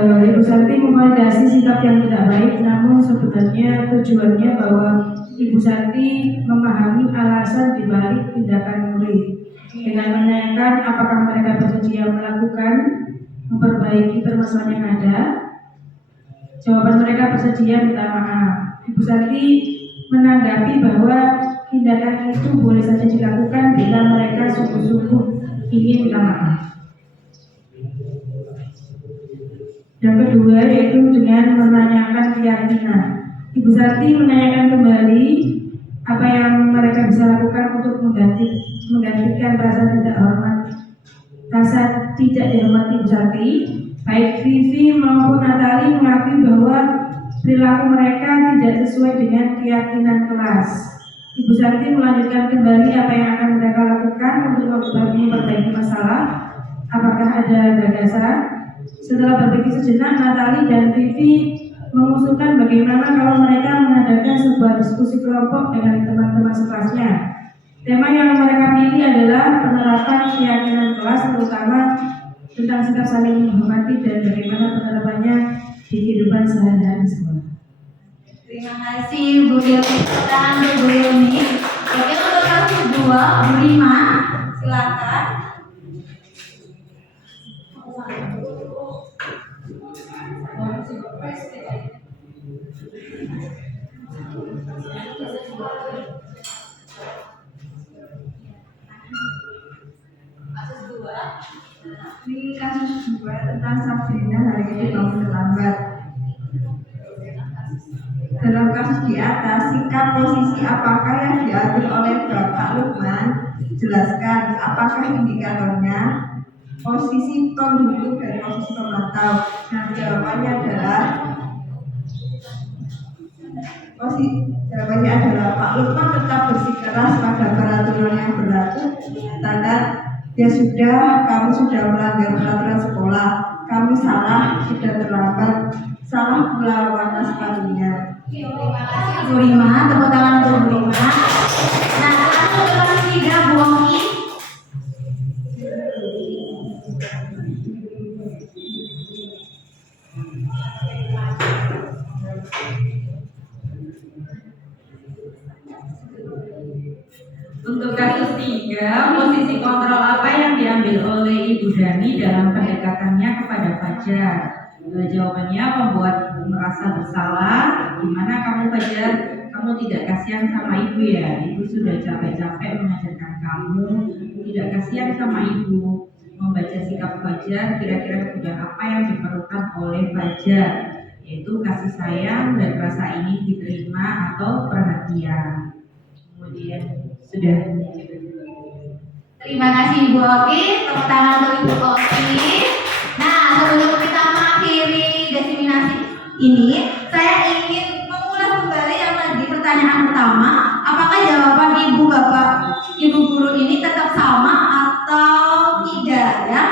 Ibu Santi memvalidasi sikap yang tidak baik, namun sebenarnya tujuannya bahwa Ibu Santi memahami alasan dibalik tindakan murid dengan menanyakan apakah mereka bersedia melakukan memperbaiki permasalahan yang ada. Jawaban mereka bersedia minta maaf. Ibu Santi menanggapi bahwa tindakan itu boleh saja dilakukan bila mereka sungguh-sungguh ingin minta maaf. Yang kedua yaitu dengan menanyakan keyakinan. Ibu Santi menanyakan kembali apa yang mereka bisa lakukan untuk menggantikan rasa tidak dihormati Ibu Santi. Baik Vivi maupun Natali mengakui bahwa perilaku mereka tidak sesuai dengan keyakinan kelas. Ibu Santi melanjutkan kembali apa yang akan mereka lakukan untuk memperbaiki masalah. Apakah ada gagasan? Setelah berpikir sejenak, Natali dan Vivi mengusulkan bagaimana kalau mereka mengadakan sebuah diskusi kelompok dengan teman-teman sekelasnya. Tema yang mereka pilih adalah penerapan keyakinan kelas, terutama tentang sikap saling menghormati dan bagaimana penerapannya di kehidupan sehari-hari sekolah. Terima kasih Bu Yomi. Tangan Bu Yomi. Oke, untuk kasus 2, Bu Rima, silakan. Ini kasus 2 tentang Sabrina hari ini bangun terlambat. Dalam kasus di atas, sikap posisi apakah yang diambil oleh Bapak Lukman? Jelaskan apakah indikatornya posisi penghukum dan posisi pemantau. Nah, jawabannya adalah Pak Lukman tetap bersikeras pada peraturan yang berlaku. Tanda ya sudah, kamu sudah melanggar peraturan sekolah, kami salah, sudah terlambat, salah pula warna sepatunya. Terima kasih Bu Rima, tepuk tangan untuk Bu Rima. Nah, untuk kelas 3 Bu Oki. Untuk kasus 3, posisi kontrol apa yang diambil oleh Ibu Dani dalam pendekatannya kepada Fajar? Jawabannya membuat merasa bersalah. Gimana kamu Fajar? Kamu tidak kasihan sama ibu ya? Ibu sudah capek-capek mengajarkan kamu. Tidak kasihan sama ibu. Membaca sikap Fajar, kira-kira kebutuhan apa yang diperlukan oleh Fajar? Yaitu kasih sayang dan rasa ingin diterima atau perhatian. Kemudian sudah. Terima kasih Ibu Oki, tepuk tangan untuk Ibu Oki. Nah, sebelum kita mengakhiri diseminasi, ini, saya ingin mengulas kembali yang tadi pertanyaan pertama, apakah jawaban ibu bapak ibu guru ini tetap sama atau tidak ya?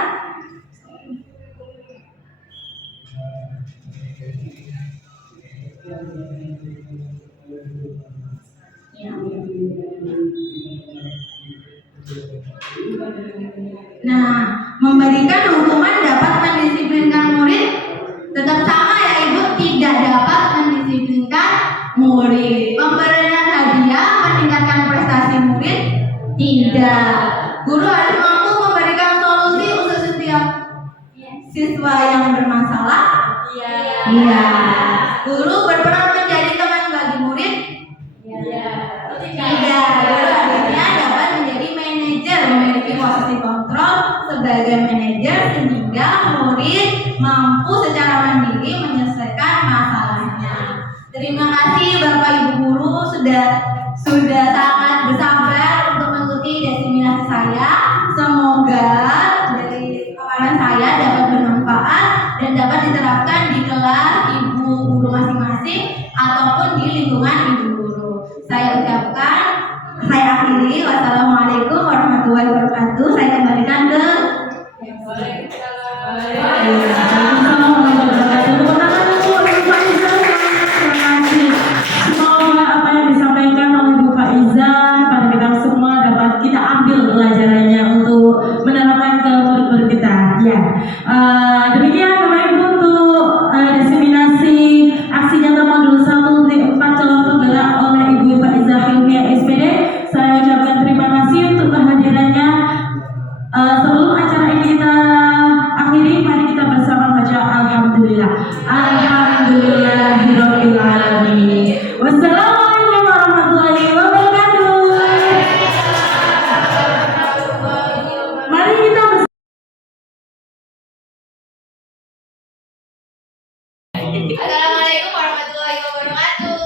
Nah, memberikan hukuman dapat mendisiplinkan murid tetap sama ya ibu, tidak dapat mendisiplinkan murid. Pemberian hadiah meningkatkan prestasi murid, tidak. Guru harus mampu memberikan solusi untuk setiap siswa yang bermasalah. Iya. Guru berperan menjadi teman bagi murid. Tidak. Guru harusnya dapat menjadi manajer, memiliki posisi kontrol sebagai manajer sehingga murid mampu secara mandiri menyelesaikan masalahnya. Terima kasih Bapak Ibu guru sudah sangat bersabar untuk mengikuti desiminasi saya. Semoga dari paparan saya dapat bermanfaat dan dapat diterapkan di kelas ibu guru masing-masing ataupun di lingkungan ibu guru. Saya akhiri. Wassalamualaikum warahmatullahi wabarakatuh. Saya kembalikan ke Semoga apa yang disampaikan oleh Bu Faiza kepada kita semua dapat kita ambil pelajarannya untuk menerapkan ke murid-murid kita. Ya, demikian Bapak Ibu untuk diseminasi aksi nyata modul 1 dari 4 calon penggerak oleh Ibu Faiza Hilmiah SPD. Saya ucapkan terima kasih untuk kehadirannya. Sebelum acara ini kita akhiri, mari kita bersama baca Alhamdulillah. Alhamdulillahirabbil alamin. Wassalamualaikum warahmatullahi wabarakatuh. Mari kita Assalamualaikum warahmatullahi wabarakatuh.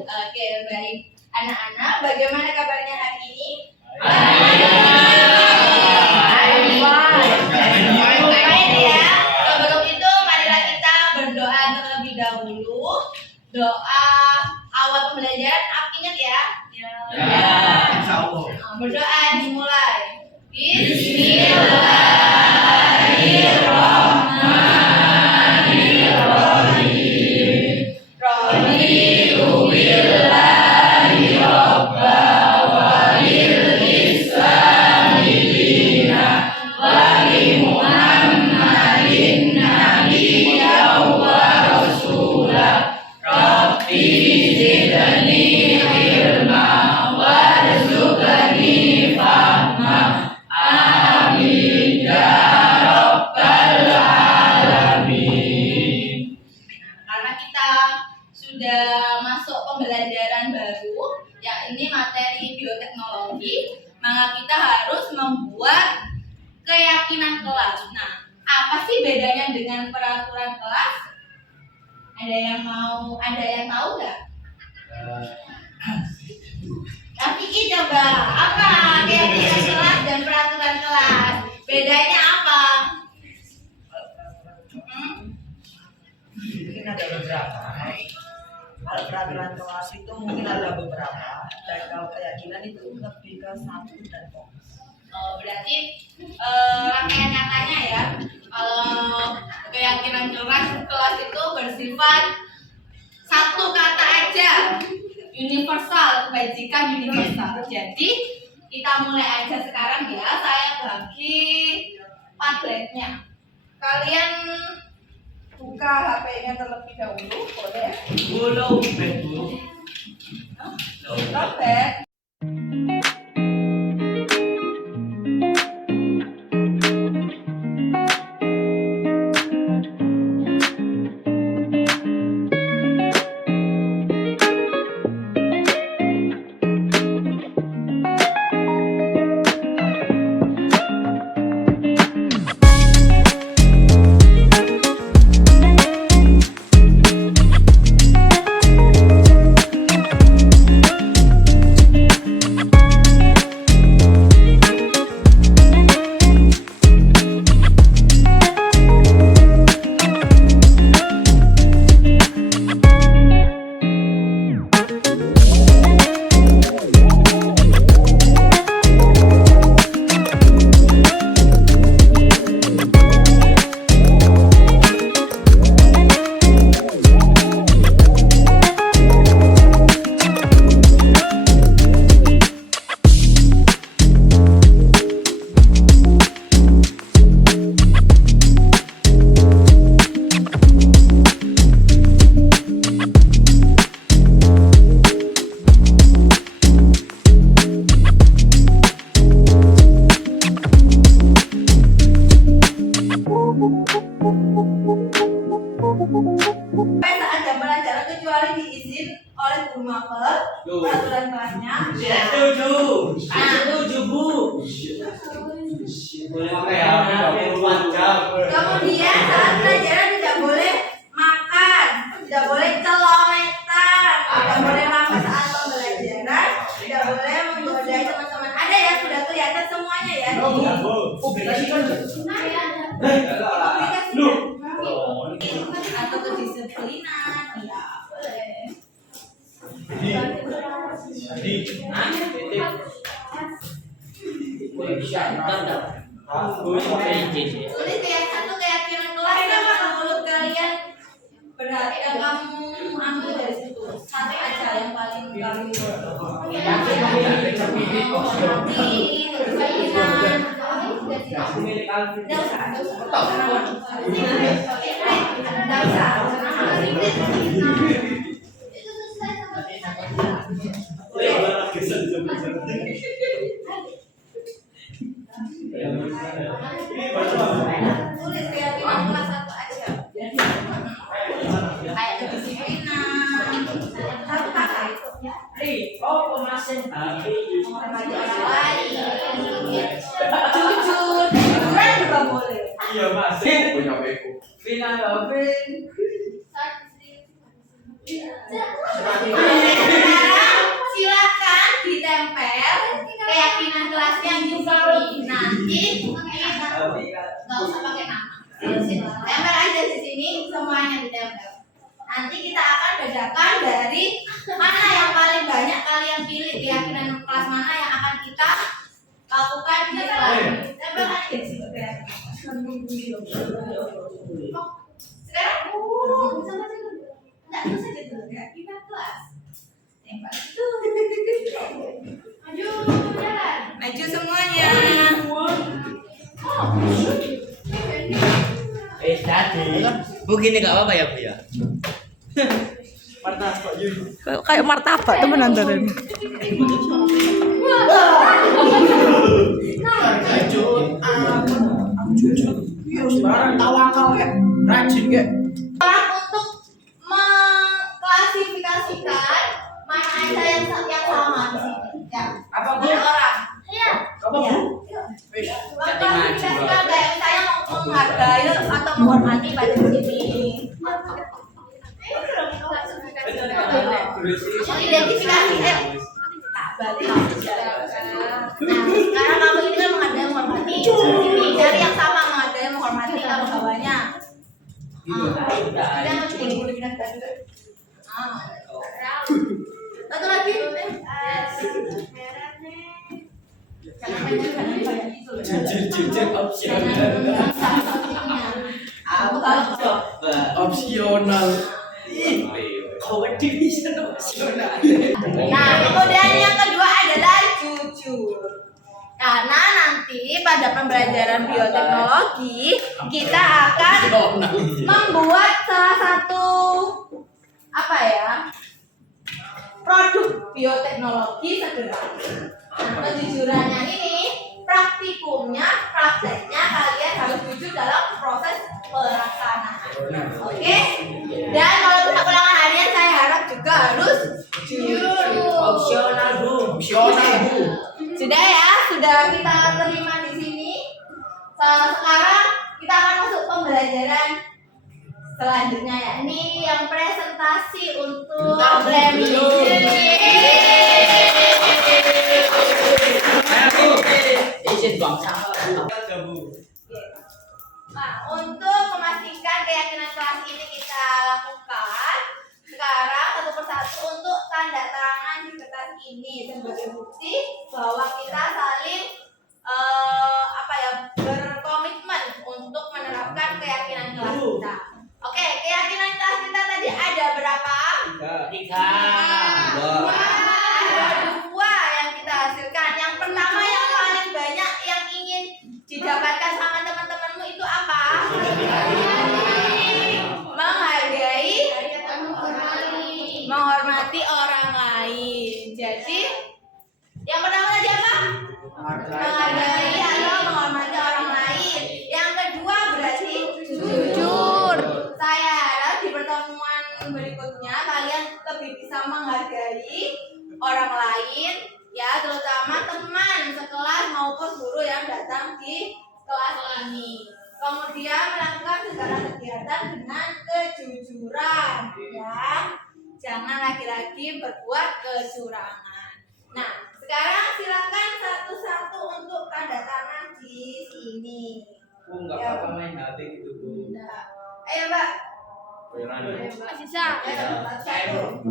Oke, baik. Anak-anak, bagaimana kabarnya hari ini? Baik ya. Sebelum itu, marilah kita berdoa terlebih dahulu. Doa awal pembelajaran, ingat ya? Berdoa dimulai. Bismillahirrahmanirrahim. Raditu billahi rabba wa bil islami dina wa bi Muhammadin nabiyyan wa rasulah. Rabbi zidni ilma warzuqni fahma. Amin ya rabbal alamin. Karena kita sudah masuk pembelajaran baru, yang ini materi bioteknologi, maka kita harus membuat keyakinan kelas. Nah, apa sih bedanya dengan peraturan kelas? Ada yang tahu nggak? Tapi coba, apa keyakinan kelas dan peraturan kelas? Bedanya apa? Mungkin ada beberapa. Kalau peraturan kelas itu mungkin ada beberapa, dan kalau keyakinan itu lebih ke satu dan fokus. Berarti rangkaian katanya ya. Kalau keyakinan kelas itu bersifat satu kata aja, universal, kebajikan universal. Jadi kita mulai aja sekarang ya. Saya bagi Padletnya. Kalian buka HP-nya terlebih dahulu, boleh? Belum, belum. Robert. Saat jam pelajaran kecuali diizin oleh guru mapel peraturan kelasnya. Setuju. Setuju, Bu. Boleh pakai HP 24 jam. Kemudian saat pelajaran tidak boleh makan, tidak boleh celometan, tidak boleh makan saat pembelajaran, tidak boleh menggodai teman-teman. Ada ya, sudah kelihatan semuanya ya. Publikasi kan. Atau kedisiplinan, iya boleh. Tulis kayak satu keyakinan kelas yang menurut kalian berarti yang kamu ambil dari situ. Satu aja yang paling kamu tulis keyakinan kelas satu aja. Kayak kedisiplinan, satu kata itu. Menghormati orang lain, jujur, jujuran juga boleh. Iya, Mas. Punya beko. Final Sekarang silakan ditempel keyakinan kelasnya di sini. Nanti nggak usah pakai nama. Tempel aja di sini, semuanya ditempel. Nanti kita akan bedakan dari mana yang paling banyak kalian pilih, keyakinan kelas mana yang akan kita lakukan di kelas. Tempel aja di sini. Sekarang sama aja dulu. Enggak terus aja dulu keyakinan kelas. Tempel itu. Maju jalan. Maju semuanya. tadi. Begini gak apa-apa ya, Bu ya? Martabak yuk. Kayak martabak temenan tadi. Barang tawakal ya, rajin ya. Untuk mengklasifikasikan mana aja yang sama di sini. Ya. Apa, Bu? Orang. Iya. Apa, Bu? Mengklasifikasikan kayak misalnya menghargai atau menghormati pada sini. Mengidentifikasi tak balik. Nah, sekarang kamu ini kan menghargai menghormati. Sini cari yang sama menghargai menghormati kamu bawahnya. Satu lagi. Jujur opsional. Competition opsional. Nah, kemudian yang kedua adalah jujur. Karena nanti pada pembelajaran bioteknologi kita akan membuat salah satu produk bioteknologi sederhana. Nah, kejujurannya ini praktikumnya, prakteknya kalian harus jujur dalam proses pelaksanaan. Oke? Dan kalau untuk ulangan harian saya harap juga harus jujur. Opsional, Bu. Opsional, Bu. Sudah ya, sudah kita terima di sini. Sekarang kita akan masuk pembelajaran selanjutnya, yakni yang presentasi untuk Nah, untuk memastikan keyakinan kelas ini kita lakukan sekarang satu persatu untuk tanda tangan di kertas ini sebagai bukti bahwa kita saling berkomitmen untuk menerapkan keyakinan kelas kita. Oke, keyakinan kelas kita tadi ada berapa? Tiga. Ada dua yang kita hasilkan. Yang pertama yang paling banyak yang ingin didapatkan sama teman-temanmu itu apa? Menghormati orang lain. Jadi yang pertama tadi apa? Menghargai atau menghormati orang lain. Yang kedua berarti bisa menghargai orang lain, ya, terutama teman sekelas maupun guru yang datang di kelas ini. Kemudian melakukan segala kegiatan dengan kejujuran, ya. Jangan lagi-lagi berbuat kecurangan. Nah, sekarang silakan satu-satu untuk tanda tangan di sini. Bu, nggak apa-apa main HP gitu, Bu. Nah, ayo Mbak. Mas Isa, satu.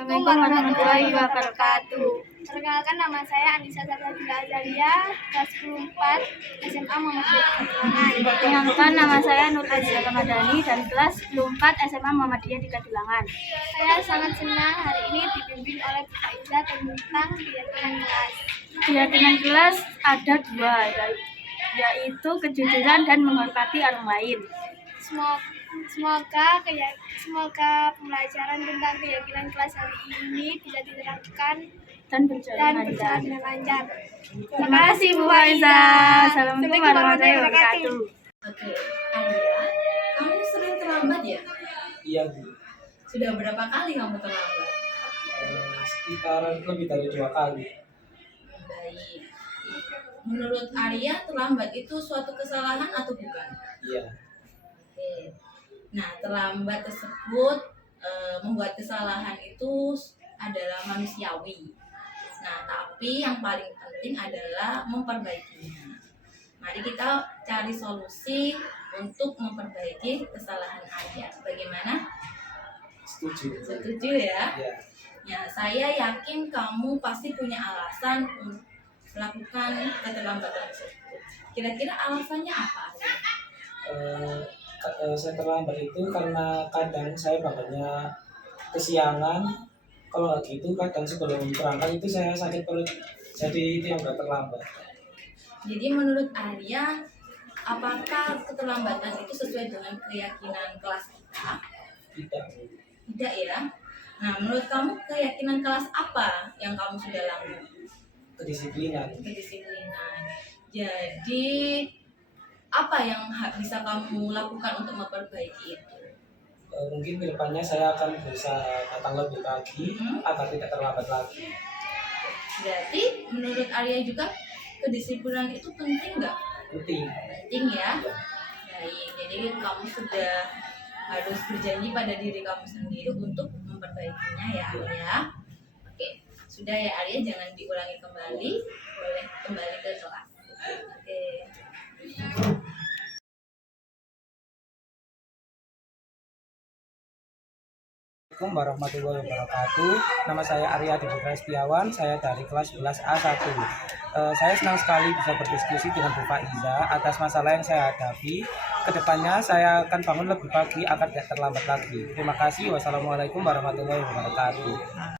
Assalamualaikum warahmatullahi wabarakatuh. Perkenalkan, nama saya Anissa Sabila Azalia, kelas 4 SMA Muhammadiyah di Kadilangan. Perkenalkan, nama saya Nur Azia Ramadhani dan kelas 4 SMA Muhammadiyah di Kadilangan. Saya sangat senang hari ini dibimbing oleh Bu Faiza tentang keyakinan kelas. Keyakinan kelas ada dua, yaitu kejujuran dan menghormati orang lain. Semoga pembelajaran tentang keyakinan kelas hari ini bisa diterapkan dan berjalan dengan lancar. Terima kasih Bu Faiza. Assalamualaikum warahmatullahi wabarakatuh. Oke, Arya, kamu sering terlambat ya? Iya, Bu. Sudah berapa kali kamu terlambat? Sekitar lebih dari 2 kali. Baik. Menurut Arya, terlambat itu suatu kesalahan atau bukan? Iya. Oke. Nah, terlambat tersebut membuat kesalahan itu adalah manusiawi. Nah, tapi yang paling penting adalah memperbaikinya. Mari kita cari solusi untuk memperbaiki kesalahan Arya. Bagaimana? Setuju. Setuju ya? Iya. Ya, saya yakin kamu pasti punya alasan untuk melakukan keterlambatan tersebut. Kira-kira alasannya apa? Saya terlambat itu karena kadang saya bangunnya kesiangan. Kalau nggak gitu kadang sebelum berangkat itu saya sakit perut, jadi itu yang nggak terlambat. Jadi menurut Arya, apakah keterlambatan itu sesuai dengan keyakinan kelas kita? Tidak. Tidak ya. Nah, menurut kamu keyakinan kelas apa yang kamu sudah lalui? Kedisiplinan. Kedisiplinan. Jadi apa yang bisa kamu lakukan untuk memperbaiki itu? Mungkin kedepannya saya akan berusaha datang lebih pagi agar tidak terlambat lagi. Berarti menurut Arya juga kedisiplinan itu penting nggak? Penting. Penting ya. Baik, jadi kamu sudah harus berjanji pada diri kamu sendiri untuk memperbaikinya ya Arya. Oke, sudah ya Arya, jangan diulangi kembali, boleh kembali ke kelas. Oke. Assalamualaikum warahmatullahi wabarakatuh. Nama saya Arya Dibukra Setiawan, saya dari kelas 11A1. Saya senang sekali bisa berdiskusi dengan Bu Faiza atas masalah yang saya hadapi. Kedepannya saya akan bangun lebih pagi agar tidak terlambat lagi. Terima kasih. Wassalamualaikum warahmatullahi wabarakatuh.